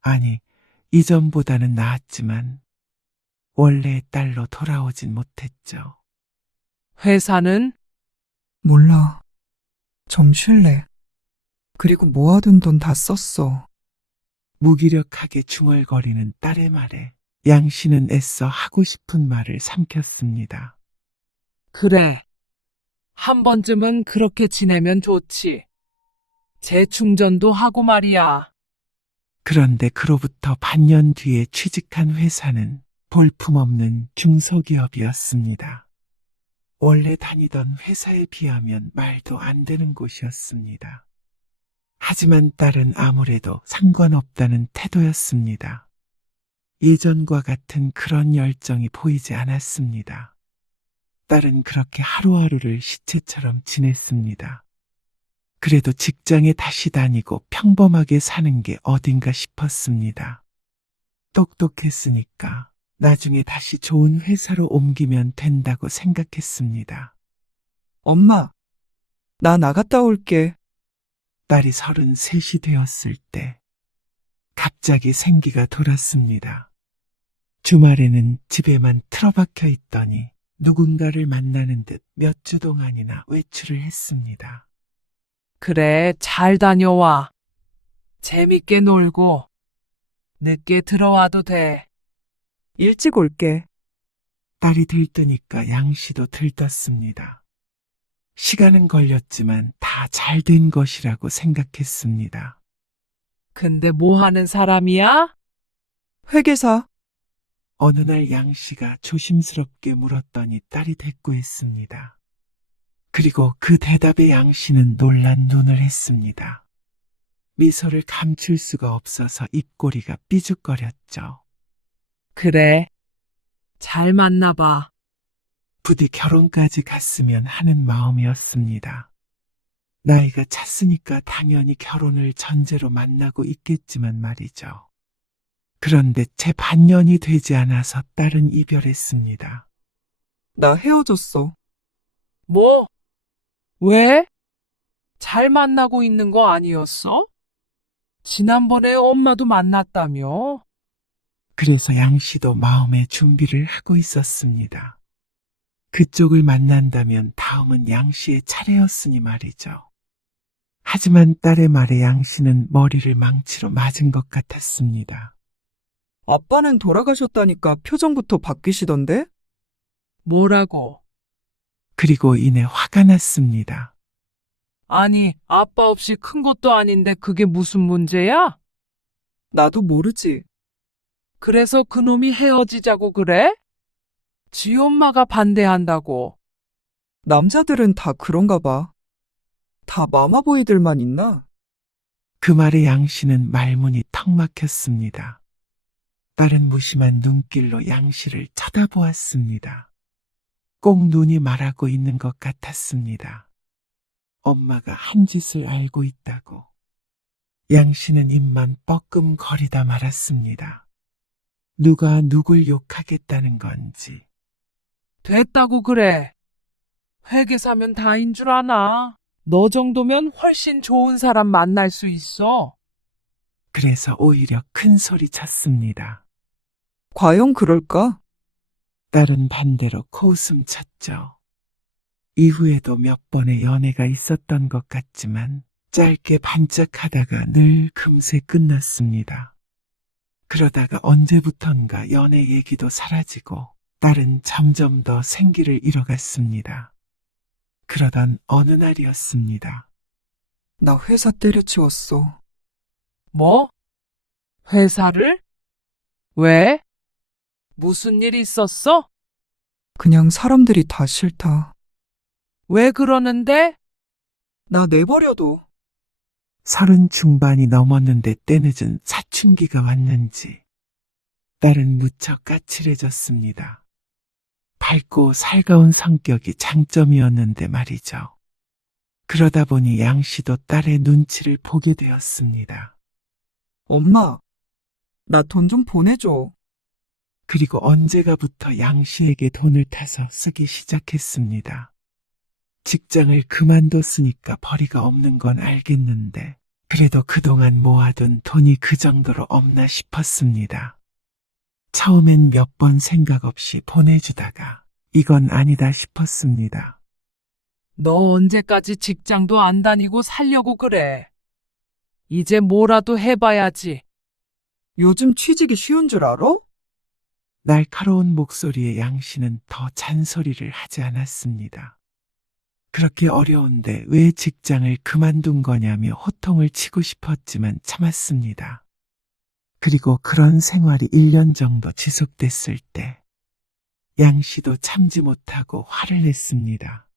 아니, 이전보다는 나았지만 원래의 딸로 돌아오진 못했죠. 회사는? 몰라. 좀 쉴래. 그리고 모아둔 돈 다 썼어. 무기력하게 중얼거리는 딸의 말에 양 씨는 애써 하고 싶은 말을 삼켰습니다. 그래. 한 번쯤은 그렇게 지내면 좋지. 재충전도 하고 말이야. 그런데 그로부터 반년 뒤에 취직한 회사는 볼품없는 중소기업이었습니다. 원래 다니던 회사에 비하면 말도 안 되는 곳이었습니다. 하지만 딸은 아무래도 상관없다는 태도였습니다. 예전과 같은 그런 열정이 보이지 않았습니다. 딸은 그렇게 하루하루를 시체처럼 지냈습니다. 그래도 직장에 다시 다니고 평범하게 사는 게 어딘가 싶었습니다. 똑똑했으니까 나중에 다시 좋은 회사로 옮기면 된다고 생각했습니다. 엄마, 나 나갔다 올게. 딸이 33이 되었을 때 갑자기 생기가 돌았습니다. 주말에는 집에만 틀어박혀 있더니 누군가를 만나는 듯 몇 주 동안이나 외출을 했습니다. 그래, 잘 다녀와. 재밌게 놀고. 늦게 들어와도 돼. 일찍 올게. 딸이 들뜨니까 양 씨도 들떴습니다. 시간은 걸렸지만 다 잘 된 것이라고 생각했습니다. 근데 뭐 하는 사람이야? 회계사. 어느 날 양 씨가 조심스럽게 물었더니 딸이 대꾸했습니다. 그리고 그 대답에 양 씨는 놀란 눈을 했습니다. 미소를 감출 수가 없어서 입꼬리가 삐죽거렸죠. 그래. 잘 만나봐. 부디 결혼까지 갔으면 하는 마음이었습니다. 나이가 찼으니까 당연히 결혼을 전제로 만나고 있겠지만 말이죠. 그런데 채 반년이 되지 않아서 딸은 이별했습니다. 나 헤어졌어. 뭐? 왜? 잘 만나고 있는 거 아니었어? 지난번에 엄마도 만났다며? 그래서 양 씨도 마음의 준비를 하고 있었습니다. 그쪽을 만난다면 다음은 양 씨의 차례였으니 말이죠. 하지만 딸의 말에 양 씨는 머리를 망치로 맞은 것 같았습니다. 아빠는 돌아가셨다니까 표정부터 바뀌시던데? 뭐라고? 그리고 이내 화가 났습니다. 아니, 아빠 없이 큰 것도 아닌데 그게 무슨 문제야? 나도 모르지. 그래서 그놈이 헤어지자고 그래? 지 엄마가 반대한다고. 남자들은 다 그런가 봐. 다 마마보이들만 있나? 그 말에 양 씨는 말문이 턱 막혔습니다. 딸은 무심한 눈길로 양 씨를 쳐다보았습니다. 꼭 눈이 말하고 있는 것 같았습니다. 엄마가 한 짓을 알고 있다고. 양 씨는 입만 뻐끔거리다 말았습니다. 누가 누굴 욕하겠다는 건지. 됐다고 그래. 회계사면 다인 줄 아나. 너 정도면 훨씬 좋은 사람 만날 수 있어. 그래서 오히려 큰 소리 쳤습니다. 과연 그럴까? 딸은 반대로 코웃음 쳤죠. 이후에도 몇 번의 연애가 있었던 것 같지만 짧게 반짝하다가 늘 금세 끝났습니다. 그러다가 언제부턴가 연애 얘기도 사라지고 딸은 점점 더 생기를 잃어갔습니다. 그러던 어느 날이었습니다. 나 회사 때려치웠어. 뭐? 회사를? 왜? 무슨 일 있었어? 그냥 사람들이 다 싫다. 왜 그러는데? 나 내버려둬. 30 중반이 넘었는데 때늦은 사춘기가 왔는지 딸은 무척 까칠해졌습니다. 밝고 살가운 성격이 장점이었는데 말이죠. 그러다 보니 양 씨도 딸의 눈치를 보게 되었습니다. 엄마, 나 돈 좀 보내줘. 그리고 언제가부터 양 씨에게 돈을 타서 쓰기 시작했습니다. 직장을 그만뒀으니까 벌이가 없는 건 알겠는데 그래도 그동안 모아둔 돈이 그 정도로 없나 싶었습니다. 처음엔 몇 번 생각 없이 보내주다가 이건 아니다 싶었습니다. 너 언제까지 직장도 안 다니고 살려고 그래? 이제 뭐라도 해봐야지. 요즘 취직이 쉬운 줄 알아? 날카로운 목소리의 양 씨는 더 잔소리를 하지 않았습니다. 그렇게 어려운데 왜 직장을 그만둔 거냐며 호통을 치고 싶었지만 참았습니다. 그리고 그런 생활이 1년 정도 지속됐을 때 양 씨도 참지 못하고 화를 냈습니다.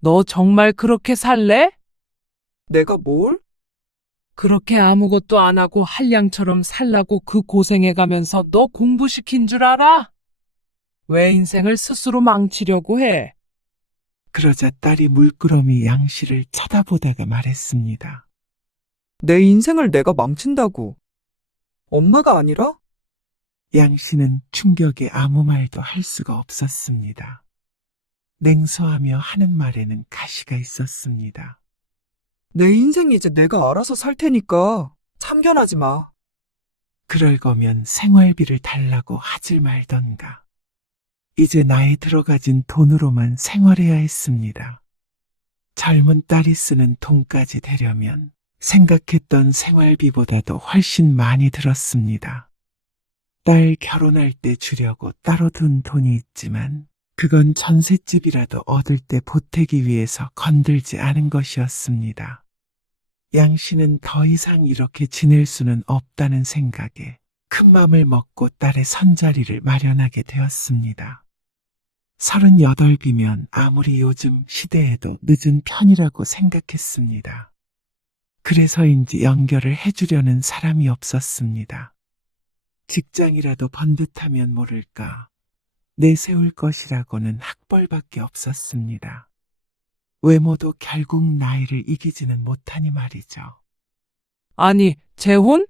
너 정말 그렇게 살래? 내가 뭘? 그렇게 아무것도 안 하고 한량처럼 살라고 그 고생해가면서 너 공부시킨 줄 알아? 왜 인생을 스스로 망치려고 해? 그러자 딸이 물끄러미 양 씨를 쳐다보다가 말했습니다. 내 인생을 내가 망친다고. 엄마가 아니라? 양 씨는 충격에 아무 말도 할 수가 없었습니다. 냉소하며 하는 말에는 가시가 있었습니다. 내 인생 이제 내가 알아서 살 테니까 참견하지 마. 그럴 거면 생활비를 달라고 하질 말던가. 이제 나이 들어가진 돈으로만 생활해야 했습니다. 젊은 딸이 쓰는 돈까지 대려면 생각했던 생활비보다도 훨씬 많이 들었습니다. 딸 결혼할 때 주려고 따로 둔 돈이 있지만 그건 전셋집이라도 얻을 때 보태기 위해서 건들지 않은 것이었습니다. 양 씨는 더 이상 이렇게 지낼 수는 없다는 생각에 큰 맘을 먹고 딸의 선자리를 마련하게 되었습니다. 38이면 아무리 요즘 시대에도 늦은 편이라고 생각했습니다. 그래서인지 연결을 해주려는 사람이 없었습니다. 직장이라도 번듯하면 모를까 내세울 것이라고는 학벌밖에 없었습니다. 외모도 결국 나이를 이기지는 못하니 말이죠. 아니, 재혼?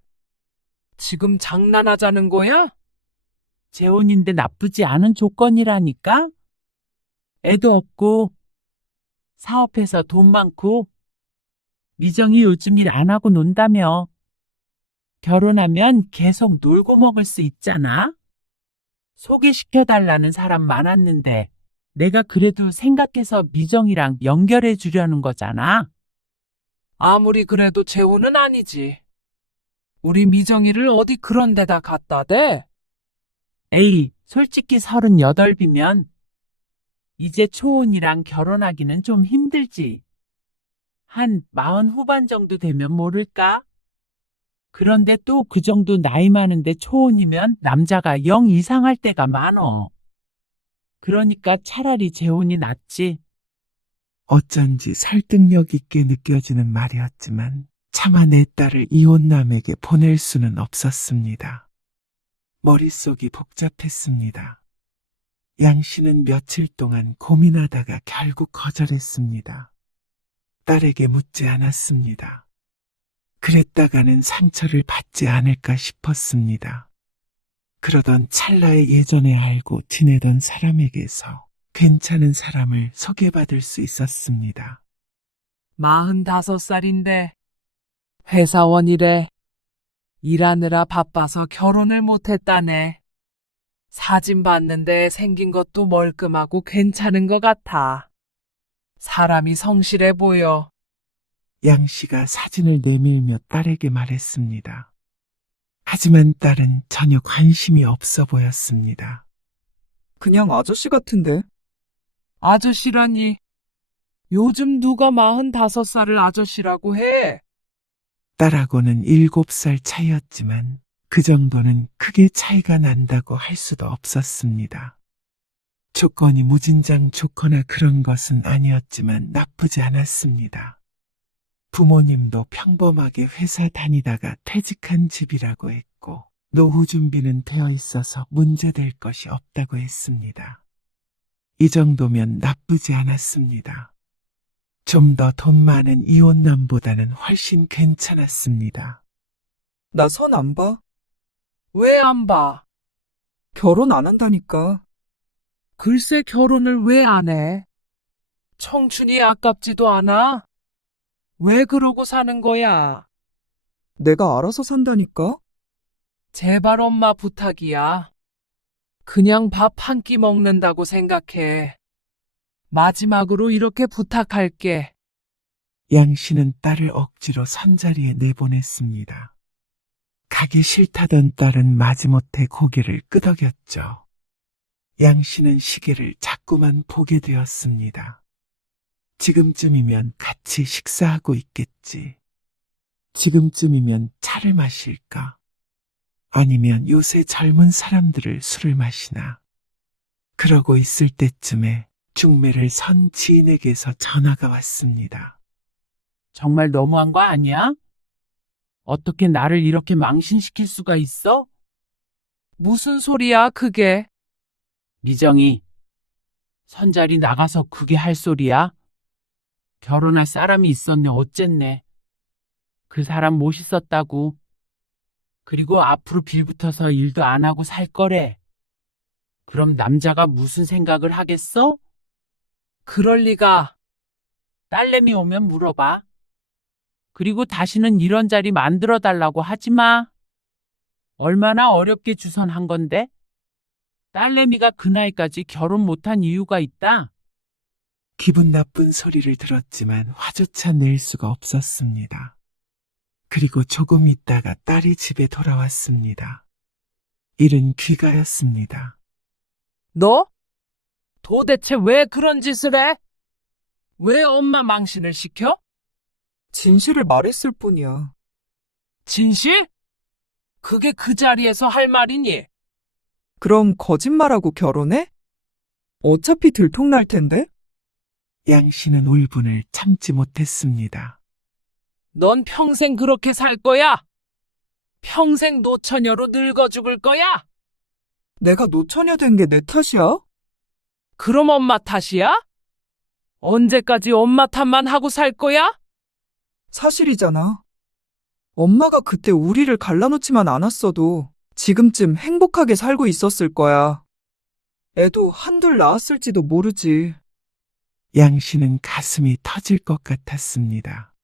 지금 장난하자는 거야? 재혼인데 나쁘지 않은 조건이라니까? 애도 없고, 사업해서 돈 많고, 미정이 요즘 일 안 하고 논다며. 결혼하면 계속 놀고 먹을 수 있잖아? 소개시켜달라는 사람 많았는데, 내가 그래도 생각해서 미정이랑 연결해 주려는 거잖아. 아무리 그래도 재혼은 아니지. 우리 미정이를 어디 그런 데다 갖다 대? 에이, 솔직히 38이면 이제 초혼이랑 결혼하기는 좀 힘들지. 한 40 후반 정도 되면 모를까? 그런데 또 그 정도 나이 많은데 초혼이면 남자가 영 이상할 때가 많어. 그러니까 차라리 재혼이 낫지. 어쩐지 설득력 있게 느껴지는 말이었지만 차마 내 딸을 이혼남에게 보낼 수는 없었습니다. 머릿속이 복잡했습니다. 양 씨는 며칠 동안 고민하다가 결국 거절했습니다. 딸에게 묻지 않았습니다. 그랬다가는 상처를 받지 않을까 싶었습니다. 그러던 찰나에 예전에 알고 지내던 사람에게서 괜찮은 사람을 소개받을 수 있었습니다. 45살인데 회사원이래. 일하느라 바빠서 결혼을 못했다네. 사진 봤는데 생긴 것도 멀끔하고 괜찮은 것 같아. 사람이 성실해 보여. 양 씨가 사진을 내밀며 딸에게 말했습니다. 하지만 딸은 전혀 관심이 없어 보였습니다. 그냥 아저씨 같은데. 아저씨라니. 요즘 누가 45살을 아저씨라고 해? 딸하고는 7살 차이였지만 그 정도는 크게 차이가 난다고 할 수도 없었습니다. 조건이 무진장 좋거나 그런 것은 아니었지만 나쁘지 않았습니다. 부모님도 평범하게 회사 다니다가 퇴직한 집이라고 했고, 노후 준비는 되어 있어서 문제될 것이 없다고 했습니다. 이 정도면 나쁘지 않았습니다. 좀 더 돈 많은 이혼남보다는 훨씬 괜찮았습니다. 나 선 안 봐. 왜 안 봐? 결혼 안 한다니까. 글쎄 결혼을 왜 안 해? 청춘이 아깝지도 않아? 왜 그러고 사는 거야? 내가 알아서 산다니까. 제발 엄마 부탁이야. 그냥 밥 한 끼 먹는다고 생각해. 마지막으로 이렇게 부탁할게. 양 씨는 딸을 억지로 선자리에 내보냈습니다. 가기 싫다던 딸은 마지못해 고개를 끄덕였죠. 양 씨는 시계를 자꾸만 보게 되었습니다. 지금쯤이면 같이 식사하고 있겠지. 지금쯤이면 차를 마실까? 아니면 요새 젊은 사람들을 술을 마시나? 그러고 있을 때쯤에 중매를 선 지인에게서 전화가 왔습니다. 정말 너무한 거 아니야? 어떻게 나를 이렇게 망신시킬 수가 있어? 무슨 소리야, 그게? 미정이, 선자리 나가서 그게 할 소리야? 결혼할 사람이 있었네, 어쨌네. 그 사람 멋있었다고. 그리고 앞으로 빌붙어서 일도 안 하고 살 거래. 그럼 남자가 무슨 생각을 하겠어? 그럴 리가. 딸내미 오면 물어봐. 그리고 다시는 이런 자리 만들어 달라고 하지 마. 얼마나 어렵게 주선한 건데? 딸내미가 그 나이까지 결혼 못한 이유가 있다. 기분 나쁜 소리를 들었지만 화조차 낼 수가 없었습니다. 그리고 조금 있다가 딸이 집에 돌아왔습니다. 일은 귀가였습니다. 너? 도대체 왜 그런 짓을 해? 왜 엄마 망신을 시켜? 진실을 말했을 뿐이야. 진실? 그게 그 자리에서 할 말이니? 그럼 거짓말하고 결혼해? 어차피 들통날 텐데? 양 씨는 울분을 참지 못했습니다. 넌 평생 그렇게 살 거야? 평생 노처녀로 늙어 죽을 거야? 내가 노처녀 된 게 내 탓이야? 그럼 엄마 탓이야? 언제까지 엄마 탓만 하고 살 거야? 사실이잖아. 엄마가 그때 우리를 갈라놓지만 않았어도 지금쯤 행복하게 살고 있었을 거야. 애도 한둘 낳았을지도 모르지. 양 씨는 가슴이 터질 것 같았습니다.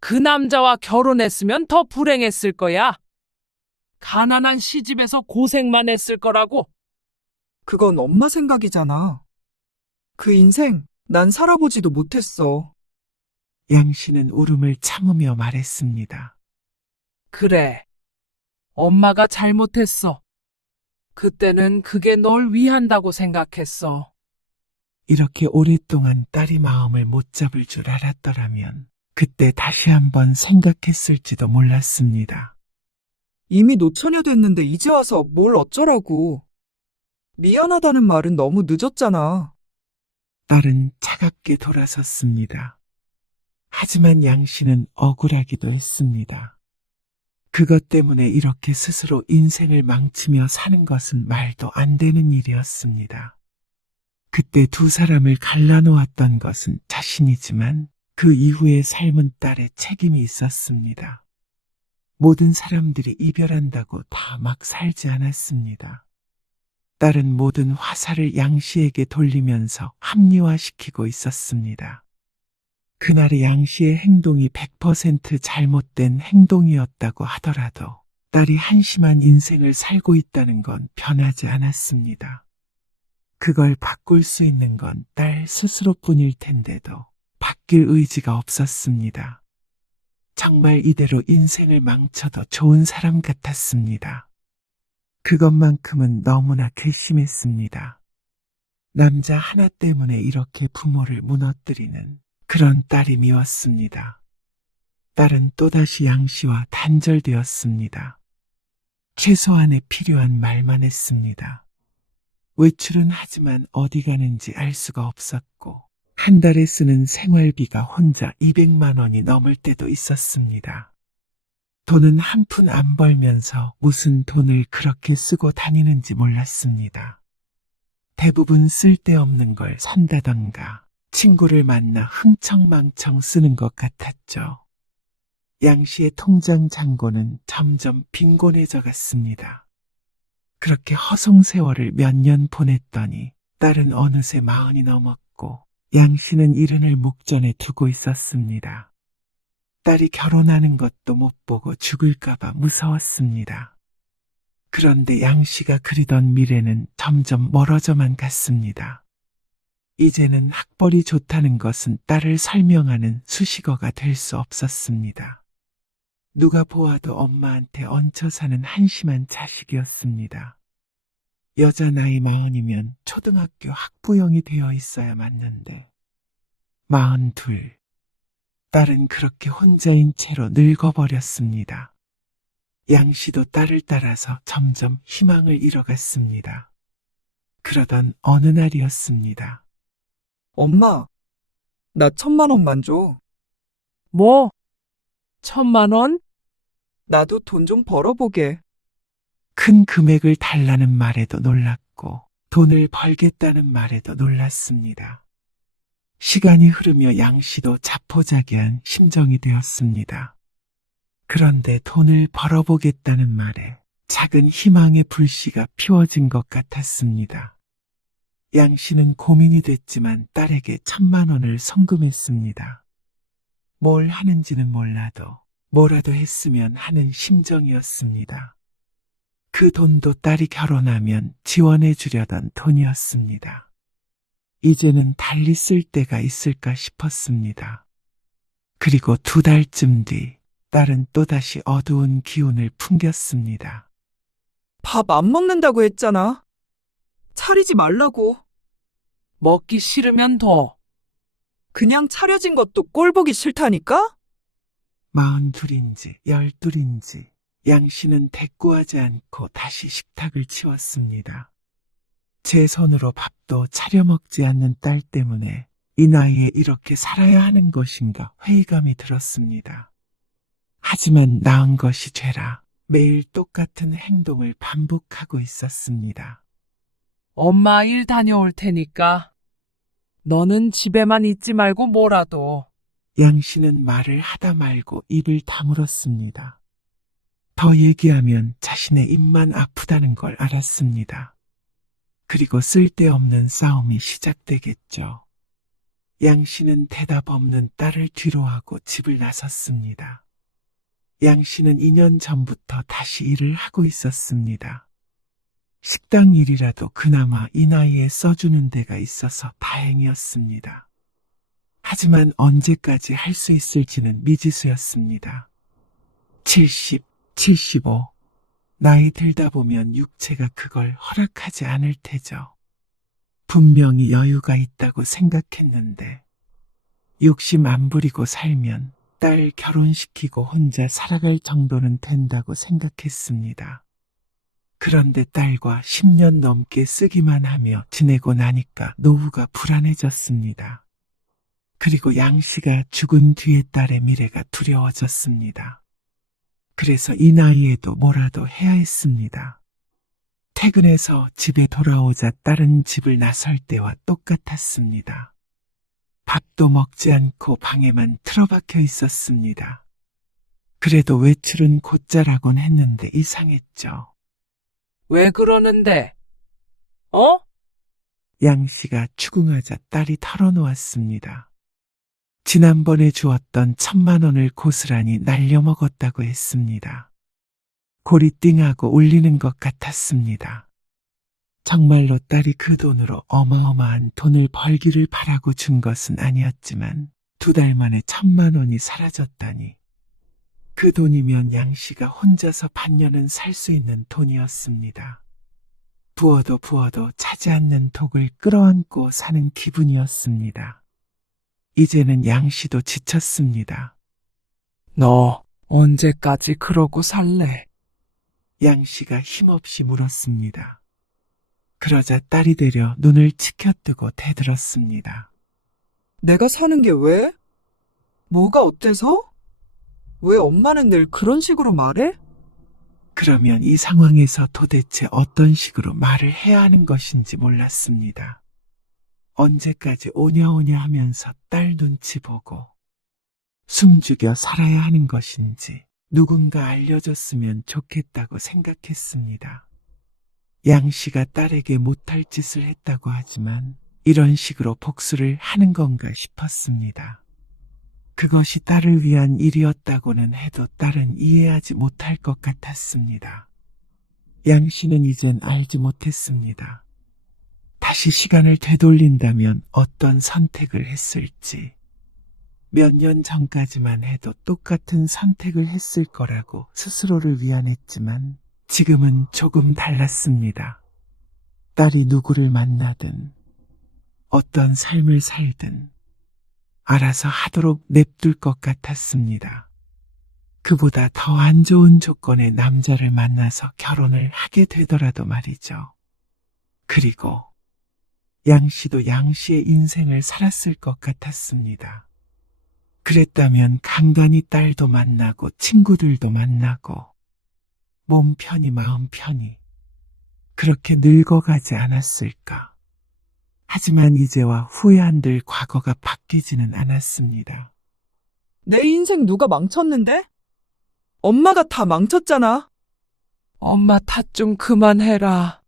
그 남자와 결혼했으면 더 불행했을 거야. 가난한 시집에서 고생만 했을 거라고. 그건 엄마 생각이잖아. 그 인생 난 살아보지도 못했어. 양 씨는 울음을 참으며 말했습니다. 그래. 엄마가 잘못했어. 그때는 그게 널 위한다고 생각했어. 이렇게 오랫동안 딸이 마음을 못 잡을 줄 알았더라면 그때 다시 한번 생각했을지도 몰랐습니다. 이미 노처녀 됐는데 이제 와서 뭘 어쩌라고. 미안하다는 말은 너무 늦었잖아. 딸은 차갑게 돌아섰습니다. 하지만 양 씨는 억울하기도 했습니다. 그것 때문에 이렇게 스스로 인생을 망치며 사는 것은 말도 안 되는 일이었습니다. 그때 두 사람을 갈라놓았던 것은 자신이지만 그 이후의 삶은 딸의 책임이 있었습니다. 모든 사람들이 이별한다고 다 막 살지 않았습니다. 딸은 모든 화살을 양 씨에게 돌리면서 합리화시키고 있었습니다. 그날의 양 씨의 행동이 100% 잘못된 행동이었다고 하더라도 딸이 한심한 인생을 살고 있다는 건 변하지 않았습니다. 그걸 바꿀 수 있는 건 딸 스스로뿐일 텐데도 바뀔 의지가 없었습니다. 정말 이대로 인생을 망쳐도 좋은 사람 같았습니다. 그것만큼은 너무나 괘씸했습니다. 남자 하나 때문에 이렇게 부모를 무너뜨리는 그런 딸이 미웠습니다. 딸은 또다시 양 씨와 단절되었습니다. 최소한의 필요한 말만 했습니다. 외출은 하지만 어디 가는지 알 수가 없었고 한 달에 쓰는 생활비가 혼자 200만 원이 넘을 때도 있었습니다. 돈은 한 푼 안 벌면서 무슨 돈을 그렇게 쓰고 다니는지 몰랐습니다. 대부분 쓸데없는 걸 산다던가 친구를 만나 흥청망청 쓰는 것 같았죠. 양 씨의 통장 잔고는 점점 빈곤해져 갔습니다. 그렇게 허송세월을 몇 년 보냈더니 딸은 어느새 40이 넘었고 양 씨는 이른을 목전에 두고 있었습니다. 딸이 결혼하는 것도 못 보고 죽을까봐 무서웠습니다. 그런데 양 씨가 그리던 미래는 점점 멀어져만 갔습니다. 이제는 학벌이 좋다는 것은 딸을 설명하는 수식어가 될 수 없었습니다. 누가 보아도 엄마한테 얹혀 사는 한심한 자식이었습니다. 여자 나이 40이면 초등학교 학부형이 되어 있어야 맞는데 42. 딸은 그렇게 혼자인 채로 늙어버렸습니다. 양 씨도 딸을 따라서 점점 희망을 잃어갔습니다. 그러던 어느 날이었습니다. 엄마, 나 1,000만 원만 줘. 뭐? 1,000만 원? 나도 돈 좀 벌어보게. 큰 금액을 달라는 말에도 놀랐고 돈을 벌겠다는 말에도 놀랐습니다. 시간이 흐르며 양 씨도 자포자기한 심정이 되었습니다. 그런데 돈을 벌어보겠다는 말에 작은 희망의 불씨가 피워진 것 같았습니다. 양 씨는 고민이 됐지만 딸에게 1,000만 원을 송금했습니다. 뭘 하는지는 몰라도 뭐라도 했으면 하는 심정이었습니다. 그 돈도 딸이 결혼하면 지원해 주려던 돈이었습니다. 이제는 달리 쓸 데가 있을까 싶었습니다. 그리고 2달쯤 뒤 딸은 또다시 어두운 기운을 풍겼습니다. 밥 안 먹는다고 했잖아. 차리지 말라고. 먹기 싫으면 둬. 그냥 차려진 것도 꼴보기 싫다니까? 42인지 12인지 양 씨는 대꾸하지 않고 다시 식탁을 치웠습니다. 제 손으로 밥도 차려 먹지 않는 딸 때문에 이 나이에 이렇게 살아야 하는 것인가 회의감이 들었습니다. 하지만 나은 것이 죄라 매일 똑같은 행동을 반복하고 있었습니다. 엄마 일 다녀올 테니까 너는 집에만 있지 말고 뭐라도. 양 씨는 말을 하다 말고 입을 다물었습니다. 더 얘기하면 자신의 입만 아프다는 걸 알았습니다. 그리고 쓸데없는 싸움이 시작되겠죠. 양 씨는 대답 없는 딸을 뒤로하고 집을 나섰습니다. 양 씨는 2년 전부터 다시 일을 하고 있었습니다. 식당 일이라도 그나마 이 나이에 써주는 데가 있어서 다행이었습니다. 하지만 언제까지 할 수 있을지는 미지수였습니다. 70, 75. 나이 들다 보면 육체가 그걸 허락하지 않을 테죠. 분명히 여유가 있다고 생각했는데 욕심 안 부리고 살면 딸 결혼시키고 혼자 살아갈 정도는 된다고 생각했습니다. 그런데 딸과 10년 넘게 쓰기만 하며 지내고 나니까 노후가 불안해졌습니다. 그리고 양 씨가 죽은 뒤에 딸의 미래가 두려워졌습니다. 그래서 이 나이에도 뭐라도 해야 했습니다. 퇴근해서 집에 돌아오자 딸은 집을 나설 때와 똑같았습니다. 밥도 먹지 않고 방에만 틀어박혀 있었습니다. 그래도 외출은 곧잘하곤 했는데 이상했죠. 왜 그러는데? 어? 양 씨가 추궁하자 딸이 털어놓았습니다. 지난번에 주었던 1,000만 원을 고스란히 날려먹었다고 했습니다. 골이 띵하고 울리는 것 같았습니다. 정말로 딸이 그 돈으로 어마어마한 돈을 벌기를 바라고 준 것은 아니었지만 2달 만에 1,000만 원이 사라졌다니. 그 돈이면 양 씨가 혼자서 반년은 살 수 있는 돈이었습니다. 부어도 부어도 차지 않는 독을 끌어안고 사는 기분이었습니다. 이제는 양 씨도 지쳤습니다. 너 언제까지 그러고 살래? 양 씨가 힘없이 물었습니다. 그러자 딸이 되려 눈을 치켜뜨고 대들었습니다. 내가 사는 게 왜? 뭐가 어때서? 왜 엄마는 늘 그런 식으로 말해? 그러면 이 상황에서 도대체 어떤 식으로 말을 해야 하는 것인지 몰랐습니다. 언제까지 오냐오냐 하면서 딸 눈치 보고 숨죽여 살아야 하는 것인지 누군가 알려줬으면 좋겠다고 생각했습니다. 양 씨가 딸에게 못할 짓을 했다고 하지만 이런 식으로 복수를 하는 건가 싶었습니다. 그것이 딸을 위한 일이었다고는 해도 딸은 이해하지 못할 것 같았습니다. 양 씨는 이젠 알지 못했습니다. 다시 시간을 되돌린다면 어떤 선택을 했을지. 몇 년 전까지만 해도 똑같은 선택을 했을 거라고 스스로를 위안했지만 지금은 조금 달랐습니다. 딸이 누구를 만나든 어떤 삶을 살든 알아서 하도록 냅둘 것 같았습니다. 그보다 더 안 좋은 조건의 남자를 만나서 결혼을 하게 되더라도 말이죠. 그리고 양 씨도 양 씨의 인생을 살았을 것 같았습니다. 그랬다면 간간히 딸도 만나고 친구들도 만나고 몸 편히 마음 편히 그렇게 늙어가지 않았을까. 하지만 이제와 후회 한들 과거가 바뀌지는 않았습니다. 내 인생 누가 망쳤는데? 엄마가 다 망쳤잖아. 엄마 탓 좀 그만해라.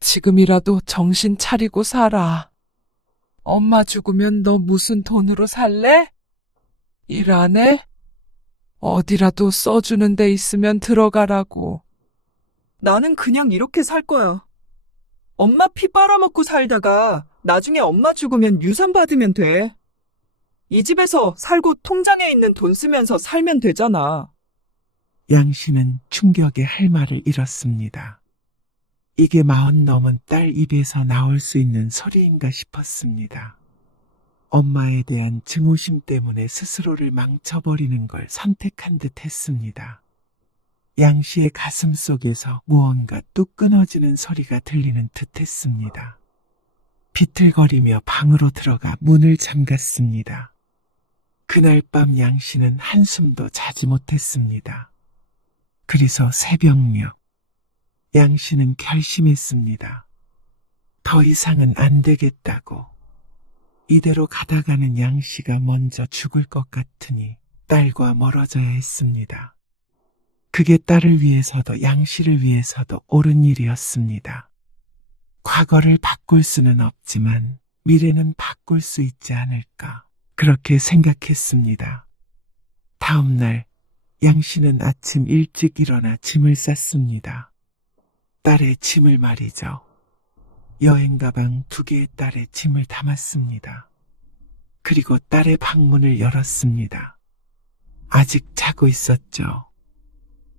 지금이라도 정신 차리고 살아. 엄마 죽으면 너 무슨 돈으로 살래? 일 안 해? 어디라도 써주는 데 있으면 들어가라고. 나는 그냥 이렇게 살 거야. 엄마 피 빨아먹고 살다가 나중에 엄마 죽으면 유산 받으면 돼. 이 집에서 살고 통장에 있는 돈 쓰면서 살면 되잖아. 양 씨는 충격에 할 말을 잃었습니다. 이게 40 넘은 딸 입에서 나올 수 있는 소리인가 싶었습니다. 엄마에 대한 증오심 때문에 스스로를 망쳐버리는 걸 선택한 듯 했습니다. 양 씨의 가슴 속에서 무언가 뚝 끊어지는 소리가 들리는 듯 했습니다. 비틀거리며 방으로 들어가 문을 잠갔습니다. 그날 밤 양 씨는 한숨도 자지 못했습니다. 그래서 새벽녘 양 씨는 결심했습니다. 더 이상은 안 되겠다고. 이대로 가다가는 양 씨가 먼저 죽을 것 같으니 딸과 멀어져야 했습니다. 그게 딸을 위해서도 양 씨를 위해서도 옳은 일이었습니다. 과거를 바꿀 수는 없지만 미래는 바꿀 수 있지 않을까 그렇게 생각했습니다. 다음 날 양 씨는 아침 일찍 일어나 짐을 쌌습니다. 딸의 짐을 말이죠. 여행 가방 2개의 딸의 짐을 담았습니다. 그리고 딸의 방문을 열었습니다. 아직 자고 있었죠.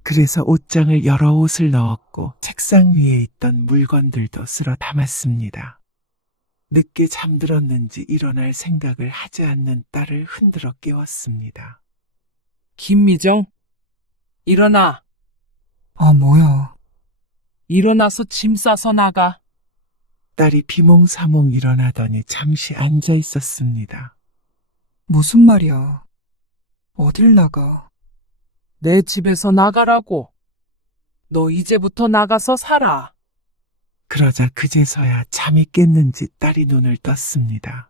그래서 옷장을 열어 옷을 넣었고 책상 위에 있던 물건들도 쓸어 담았습니다. 늦게 잠들었는지 일어날 생각을 하지 않는 딸을 흔들어 깨웠습니다. 김미정, 일어나. 뭐야. 일어나서 짐 싸서 나가. 딸이 비몽사몽 일어나더니 잠시 앉아 있었습니다. 무슨 말이야. 어딜 나가. 내 집에서 나가라고. 너 이제부터 나가서 살아. 그러자 그제서야 잠이 깼는지 딸이 눈을 떴습니다.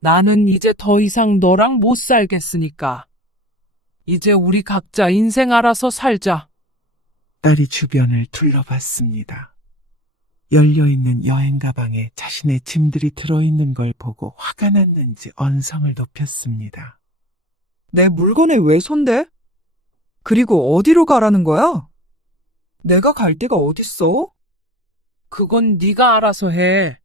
나는 이제 더 이상 너랑 못 살겠으니까. 이제 우리 각자 인생 알아서 살자. 딸이 주변을 둘러봤습니다. 열려있는 여행 가방에 자신의 짐들이 들어있는 걸 보고 화가 났는지 언성을 높였습니다. 내 물건에 왜 손대? 그리고 어디로 가라는 거야? 내가 갈 데가 어딨어? 그건 네가 알아서 해.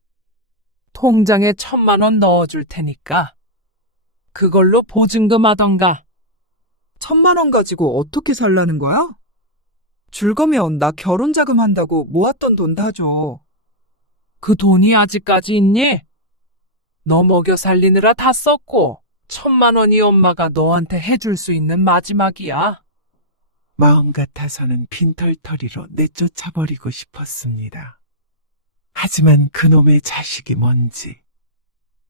통장에 1,000만 원 넣어줄 테니까. 그걸로 보증금 하던가. 1,000만 원 가지고 어떻게 살라는 거야? 줄 거면 나 결혼 자금 한다고 모았던 돈 다 줘. 그 돈이 아직까지 있니? 너 먹여 살리느라 다 썼고 1,000만 원이 엄마가 너한테 해줄 수 있는 마지막이야. 마음 같아서는 빈털터리로 내쫓아버리고 싶었습니다. 하지만 그놈의 자식이 뭔지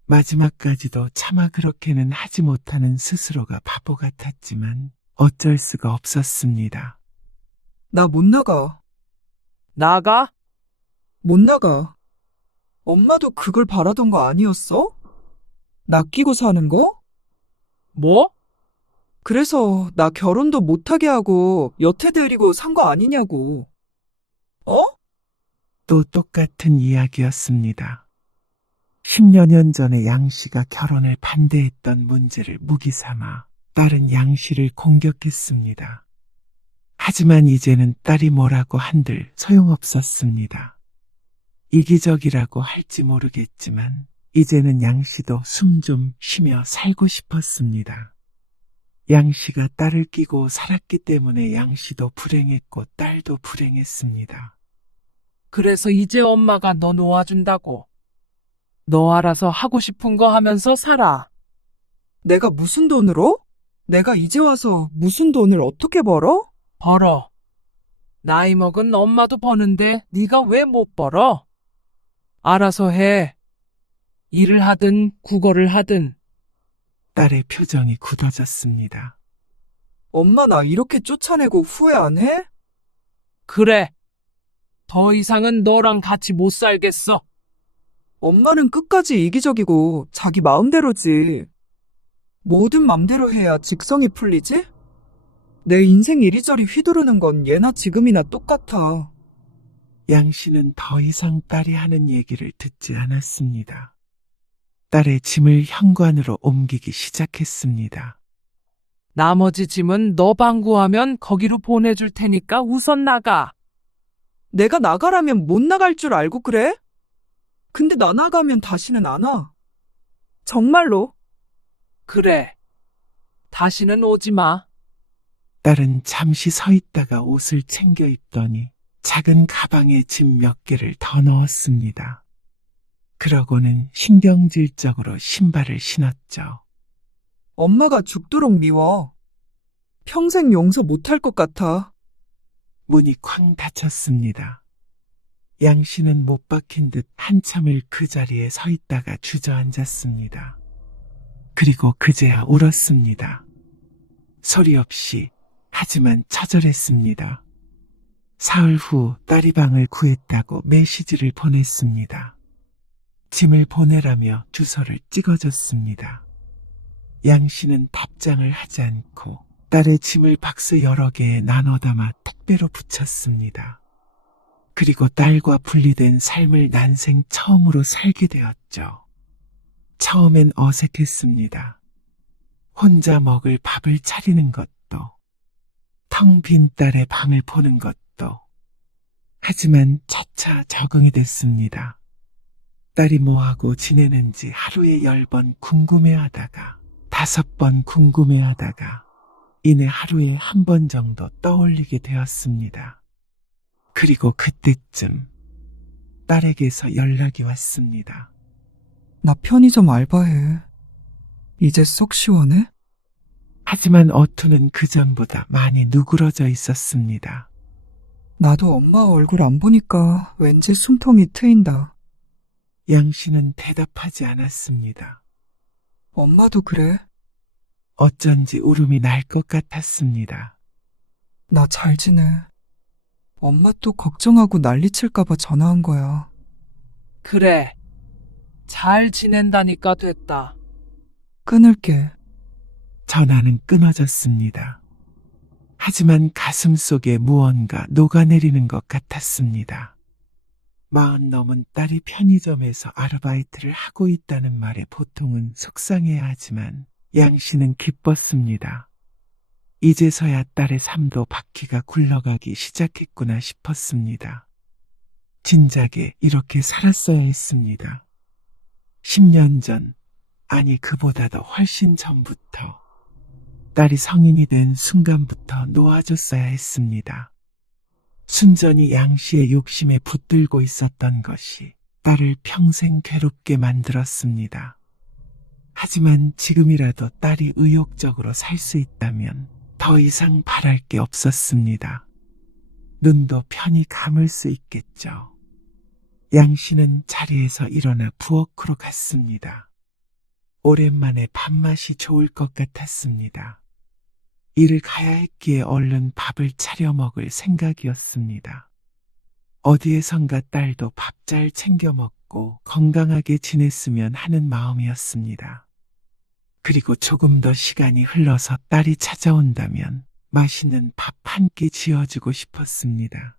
마지막까지도 차마 그렇게는 하지 못하는 스스로가 바보 같았지만 어쩔 수가 없었습니다. 나 못 나가. 나가? 못 나가. 엄마도 그걸 바라던 거 아니었어? 낚이고 사는 거? 뭐? 그래서 나 결혼도 못하게 하고 여태 데리고 산 거 아니냐고. 어? 또 똑같은 이야기였습니다. 10여 년 전에 양 씨가 결혼을 반대했던 문제를 무기 삼아 딸은 양 씨를 공격했습니다. 하지만 이제는 딸이 뭐라고 한들 소용없었습니다. 이기적이라고 할지 모르겠지만 이제는 양 씨도 숨 좀 쉬며 살고 싶었습니다. 양 씨가 딸을 끼고 살았기 때문에 양 씨도 불행했고 딸도 불행했습니다. 그래서 이제 엄마가 너 놓아준다고. 너 알아서 하고 싶은 거 하면서 살아. 내가 무슨 돈으로? 내가 이제 와서 무슨 돈을 어떻게 벌어? 벌어. 나이 먹은 엄마도 버는데 네가 왜 못 벌어? 알아서 해. 일을 하든 국어를 하든. 딸의 표정이 굳어졌습니다. 엄마 나 이렇게 쫓아내고 후회 안 해? 그래. 더 이상은 너랑 같이 못 살겠어. 엄마는 끝까지 이기적이고 자기 마음대로지. 뭐든 맘대로 해야 직성이 풀리지? 내 인생 이리저리 휘두르는 건 예나 지금이나 똑같아. 양 씨는 더 이상 딸이 하는 얘기를 듣지 않았습니다. 딸의 짐을 현관으로 옮기기 시작했습니다. 나머지 짐은 너 방구하면 거기로 보내줄 테니까 우선 나가. 내가 나가라면 못 나갈 줄 알고 그래? 근데 나 나가면 다시는 안 와. 정말로. 그래. 다시는 오지 마. 딸은 잠시 서 있다가 옷을 챙겨 입더니 작은 가방에 짐 몇 개를 더 넣었습니다. 그러고는 신경질적으로 신발을 신었죠. 엄마가 죽도록 미워. 평생 용서 못할 것 같아. 문이 쾅 닫혔습니다. 양 씨는 못 박힌 듯 한참을 그 자리에 서 있다가 주저앉았습니다. 그리고 그제야 울었습니다. 소리 없이, 하지만 처절했습니다. 사흘 후 딸이 방을 구했다고 메시지를 보냈습니다. 짐을 보내라며 주소를 찍어줬습니다. 양 씨는 답장을 하지 않고 딸의 짐을 박스 여러 개에 나눠 담아 택배로 붙였습니다. 그리고 딸과 분리된 삶을 난생 처음으로 살게 되었죠. 처음엔 어색했습니다. 혼자 먹을 밥을 차리는 것도, 텅 빈 딸의 방을 보는 것도. 하지만 차차 적응이 됐습니다. 딸이 뭐하고 지내는지 하루에 10번 궁금해하다가 5번 궁금해하다가 이내 하루에 1번 정도 떠올리게 되었습니다. 그리고 그때쯤 딸에게서 연락이 왔습니다. 나 편의점 알바해. 이제 속 시원해? 하지만 어투는 그전보다 많이 누그러져 있었습니다. 나도 엄마 얼굴 안 보니까 왠지 숨통이 트인다. 양 씨는 대답하지 않았습니다. 엄마도 그래? 어쩐지 울음이 날 것 같았습니다. 나 잘 지내. 엄마 또 걱정하고 난리칠까봐 전화한 거야. 그래. 잘 지낸다니까 됐다. 끊을게. 전화는 끊어졌습니다. 하지만 가슴 속에 무언가 녹아내리는 것 같았습니다. 40 넘은 딸이 편의점에서 아르바이트를 하고 있다는 말에 보통은 속상해야 하지만 양 씨는 기뻤습니다. 이제서야 딸의 삶도 바퀴가 굴러가기 시작했구나 싶었습니다. 진작에 이렇게 살았어야 했습니다. 10년 전, 아니 그보다도 훨씬 전부터 딸이 성인이 된 순간부터 놓아줬어야 했습니다. 순전히 양 씨의 욕심에 붙들고 있었던 것이 딸을 평생 괴롭게 만들었습니다. 하지만 지금이라도 딸이 의욕적으로 살 수 있다면 더 이상 바랄 게 없었습니다. 눈도 편히 감을 수 있겠죠. 양 씨는 자리에서 일어나 부엌으로 갔습니다. 오랜만에 밥맛이 좋을 것 같았습니다. 일을 가야 했기에 얼른 밥을 차려 먹을 생각이었습니다. 어디에선가 딸도 밥 잘 챙겨 먹고 건강하게 지냈으면 하는 마음이었습니다. 그리고 조금 더 시간이 흘러서 딸이 찾아온다면 맛있는 밥 한 끼 지어주고 싶었습니다.